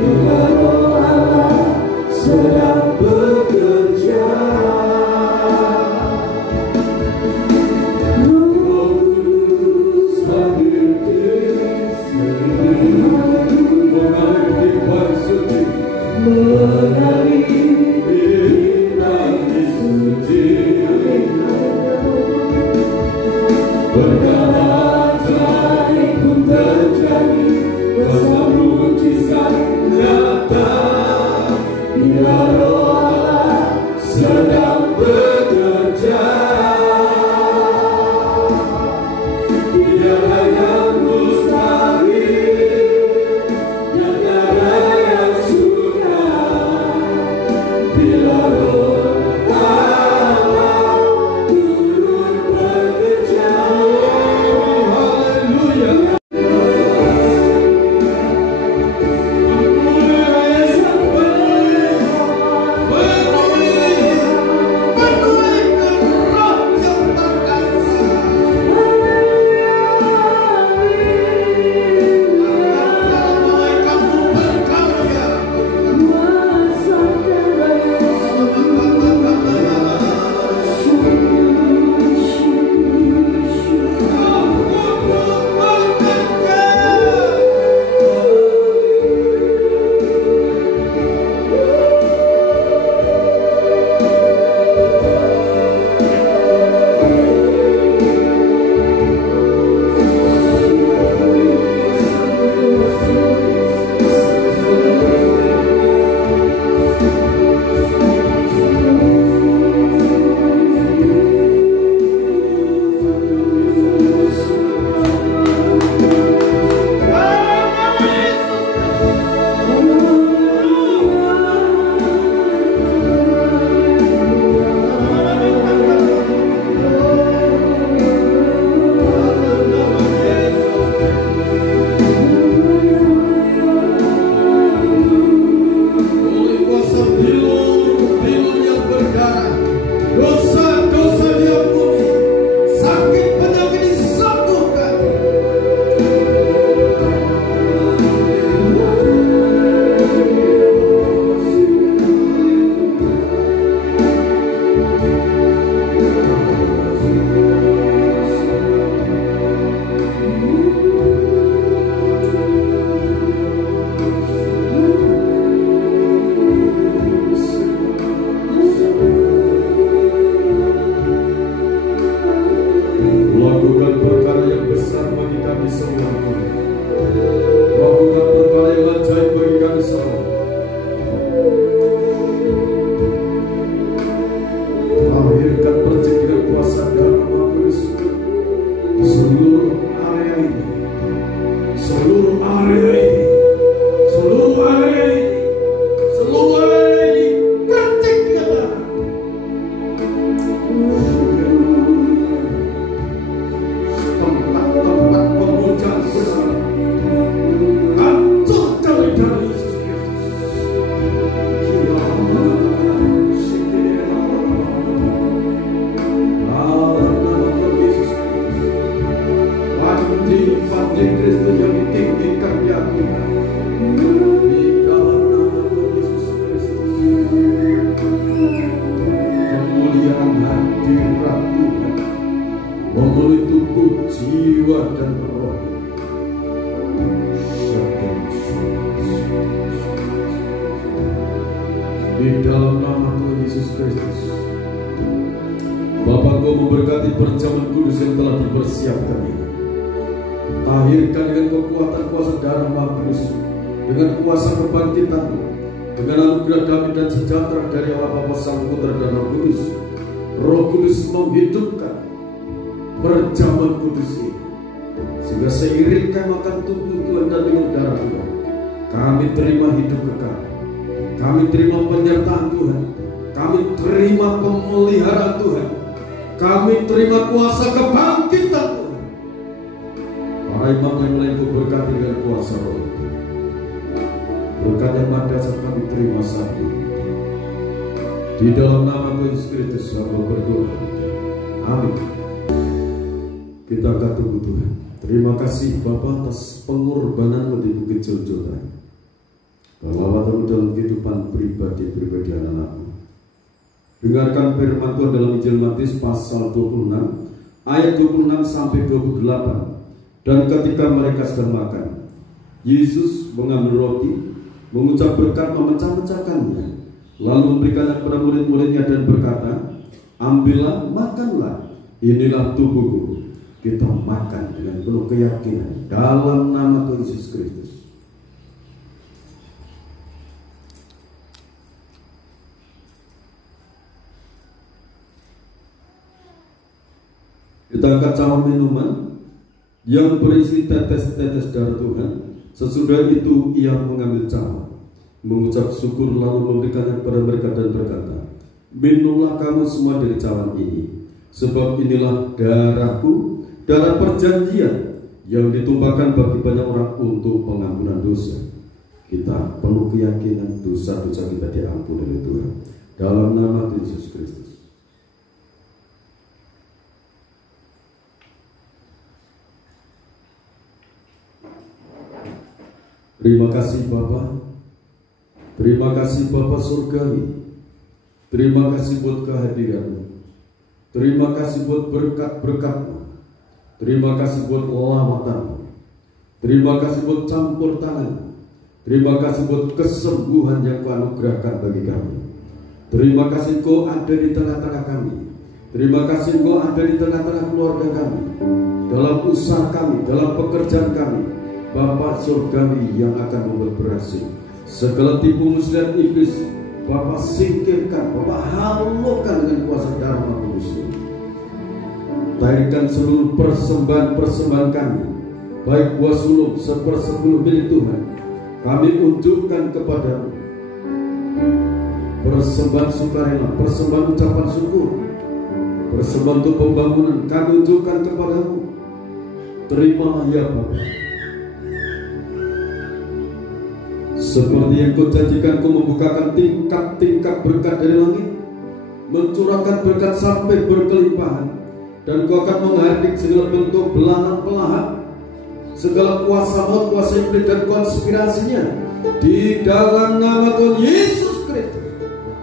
Bila Roh Allah sedang bekerja, kuasa mujizat nyata bila Roh Allah sedang bekerja. Tiada yang mustahil, tiada yang sukar bila Roh Allah turun bekerja. Haleluya. Di dalam nama Tuhan Yesus Kristus, Bapa, Engkau memberkati perjamuan kudus yang telah dipersiapkan ini. Tahirkan dengan kekuatan kuasa darah Maha Kudus, dengan kuasa kebangkitan-Mu, dengan anugerah damai dan sejahtera dari Allah Bapa, Sang Putra dan Roh Kudus. Roh Kudus menghidupkan perjamuan kudus ini, sehingga seiring kami makan tubuh Tuhan dan minum darah Tuhan, kami terima hidup kekal, kami terima penyertaan Tuhan, kami terima pemeliharaan Tuhan, kami terima kuasa kebangkitan Tuhan. Para imam yang lain Kau berkati dengan kuasa Roh. Berkat yang Maha Dasar kami terima saat ini. Di dalam nama Tuhan Yesus Kristus hamba berdoa. Amin. Kita akan tunggu Tuhan. Terima kasih Bapa atas pengorbanan-Mu di Bukit Joljotai. Pelawatan-Mu dalam kehidupan pribadi anak-Mu. Dengarkan firman Tuhan dalam Injil Matius pasal 26 ayat 26 sampai 28. Dan ketika mereka sedang makan, Yesus mengambil roti, mengucap berkat, memecah-mecahkannya, lalu memberikannya kepada murid-muridnya dan berkata, ambillah, makanlah, inilah tubuhku. Kita makan dengan penuh keyakinan dalam nama Tuhan Yesus Kristus. Kita angkat cawan minuman yang berisi tetes-tetes darah Tuhan. Sesudah itu ia mengambil cawan, mengucap syukur lalu memberikannya kepada mereka dan berkata, minumlah kamu semua dari cawan ini, sebab inilah darahku, darah perjanjian yang ditumpahkan bagi banyak orang untuk pengampunan dosa. Kita penuh keyakinan dosa-dosa kita diampuni oleh Tuhan dalam nama Yesus Kristus. Terima kasih Bapa, terima kasih Bapa surgawi, terima kasih buat kehadiran-Mu, terima kasih buat berkat-berkat-Mu, terima kasih buat lawatan-Mu, terima kasih buat campur tangan, terima kasih buat kesembuhan yang Kau anugerahkan bagi kami. Terima kasih Kau ada di tengah-tengah kami, terima kasih Kau ada di tengah-tengah keluarga kami, dalam usaha kami, dalam pekerjaan kami. Bapa surgawi yang akan membuat berhasil segala tipu muslihat iblis, Bapa singkirkan, Bapa halukan dengan kuasa darah manusia. Taikkan seluruh persembahan kami, baik buah sulung 1/10 milik Tuhan, kami unjukkan kepadamu. Persembahan sukarela, persembahan ucapan syukur, persembahan untuk pembangunan, kami unjukkan kepadamu. Terimalah ya Bapa. Seperti yang Kau janjikan, Kau membukakan tingkat-tingkat berkat dari langit, mencurahkan berkat sampai berkelimpahan, dan Kau akan menghardik segala bentuk belahan pelahap, segala kuasa maut, kuasa iblis dan konspirasinya di dalam nama Tuhan Yesus Kristus.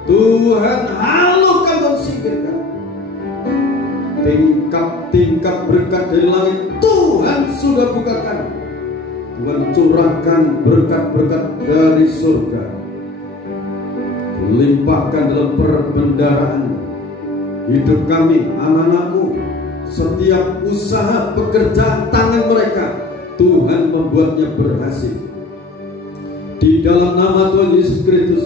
Tuhan halukan dan singkirkan tingkat-tingkat berkat dari langit. Tuhan sudah bukakan, mencurahkan berkat-berkat dari surga, limpahkan dalam perbendaharaan hidup kami, anak-anak-Mu, setiap usaha pekerjaan tangan mereka, Tuhan membuatnya berhasil. Di dalam nama Tuhan Yesus Kristus,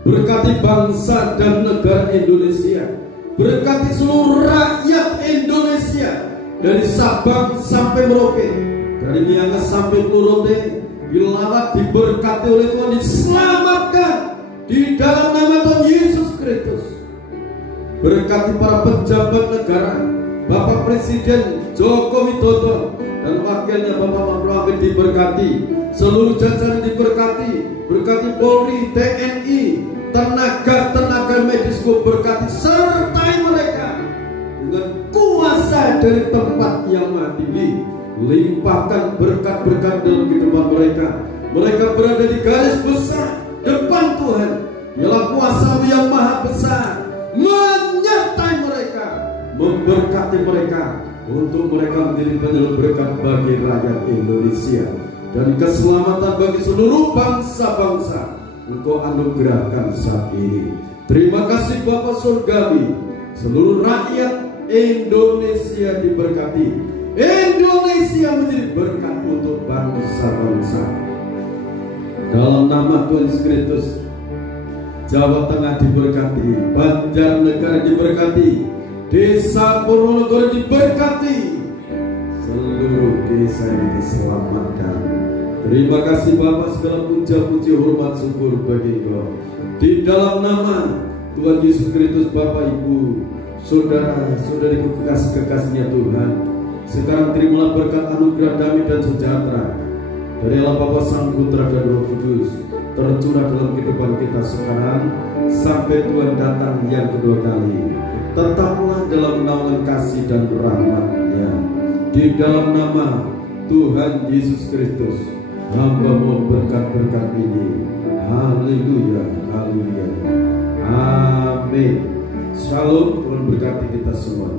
berkati bangsa dan negara Indonesia, berkati seluruh rakyat Indonesia dari Sabang sampai Merauke, dari Miangas sampai Pulau Rote, dilawat, diberkati oleh Tuhan, diselamatkan di dalam nama Tuhan Yesus Kristus. Berkati para pejabat negara, Bapak Presiden Joko Widodo dan wakilnya Bapak Ma'ruf Amin diberkati, seluruh jajaran diberkati, berkati Polri, TNI, tenaga medisku, berkati sertai mereka dengan kuasa dari tempat yang maha tinggi. Limpahkan berkat-berkat dalam kehidupan mereka. Mereka berada di garis besar depan Tuhan. Ialah kuasa-Mu yang maha besar menyertai mereka, memberkati mereka, untuk mereka menjadi penyelur berkat bagi rakyat Indonesia dan keselamatan bagi seluruh bangsa-bangsa. Engkau anugerahkan saat ini. Terima kasih Bapa surgawi. Seluruh rakyat Indonesia diberkati. Indonesia menjadi berkat untuk bangsa-bangsa. Dalam nama Tuhan Yesus Kristus, Jawa Tengah diberkati, Banjarnegara diberkati, Desa Purwonegoro diberkati, seluruh desa ini diselamatkan. Terima kasih Bapak, segala puja-puji hormat syukur bagi Engkau. Di dalam nama Tuhan Yesus Kristus, Bapak Ibu, saudara-saudariku kekasih-kekasihnya Tuhan, sekarang terimalah berkat anugerah damai dan sejahtera dari Allah Bapa, Sang Putra dan Roh Kudus tercurah dalam kehidupan kita sekarang sampai Tuhan datang yang kedua kali. Tetaplah dalam naungan kasih dan rahmat-Nya. Di dalam nama Tuhan Yesus Kristus, hamba mohon berkat-berkat ini. Haleluya, haleluya. Amin. Shalom, Tuhan berkati kita semua.